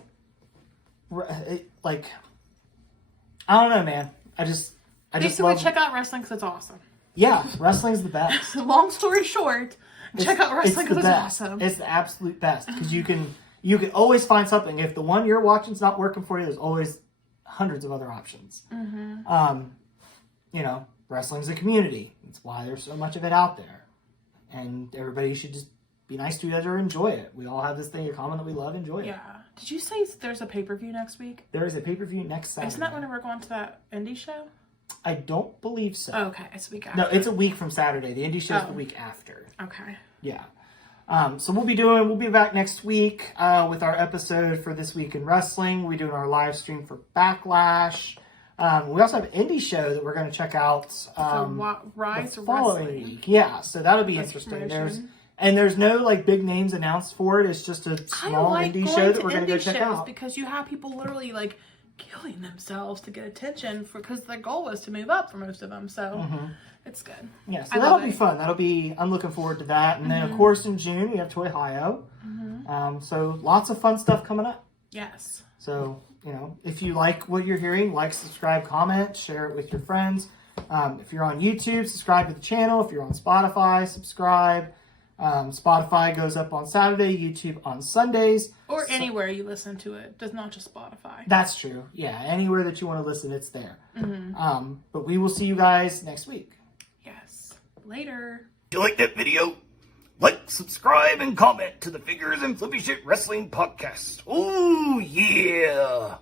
like, I don't know, man. I just basically check out wrestling because it's awesome. Yeah, wrestling's the best. Long story short, check out wrestling because it's awesome. It's the absolute best because you can always find something. If the one you're watching's not working for you, there's always hundreds of other options. You know, wrestling's a community. That's why there's so much of it out there, and everybody should just be nice to each other, enjoy it. We all have this thing in common that we love, enjoy it. Yeah. Did you say there's a pay-per-view next week? There is a pay-per-view next Saturday. Isn't that when we're going to that indie show? I don't believe so. Oh, okay, it's a week after. No, it's a week from Saturday. The indie show's the week after. Okay. Yeah. So we'll be back next week with our episode for This Week in Wrestling. We're doing our live stream for Backlash. We also have an indie show that we're going to check out Rise the of following Wrestling. week. Yeah, so that'll be interesting. There's no like big names announced for it. It's just a small indie show that we're going to go check out. Because you have people literally like killing themselves to get attention because their goal was to move up for most of them. So it's good. Yeah, so that'll be fun. I'm looking forward to that. And then of course in June we have Toy Hio. So lots of fun stuff coming up. Yes. So, you know, if you like what you're hearing, like, subscribe, comment, share it with your friends. If you're on YouTube, subscribe to the channel. If you're on Spotify, subscribe. Spotify goes up on Saturday, YouTube on Sundays. Or anywhere you listen to it. Does not just Spotify. That's true. Yeah, anywhere that you want to listen, it's there. But we will see you guys next week. Yes. Later. If you like that video, like, subscribe, and comment to the Figures and Flippy Shit Wrestling Podcast. Oh, yeah!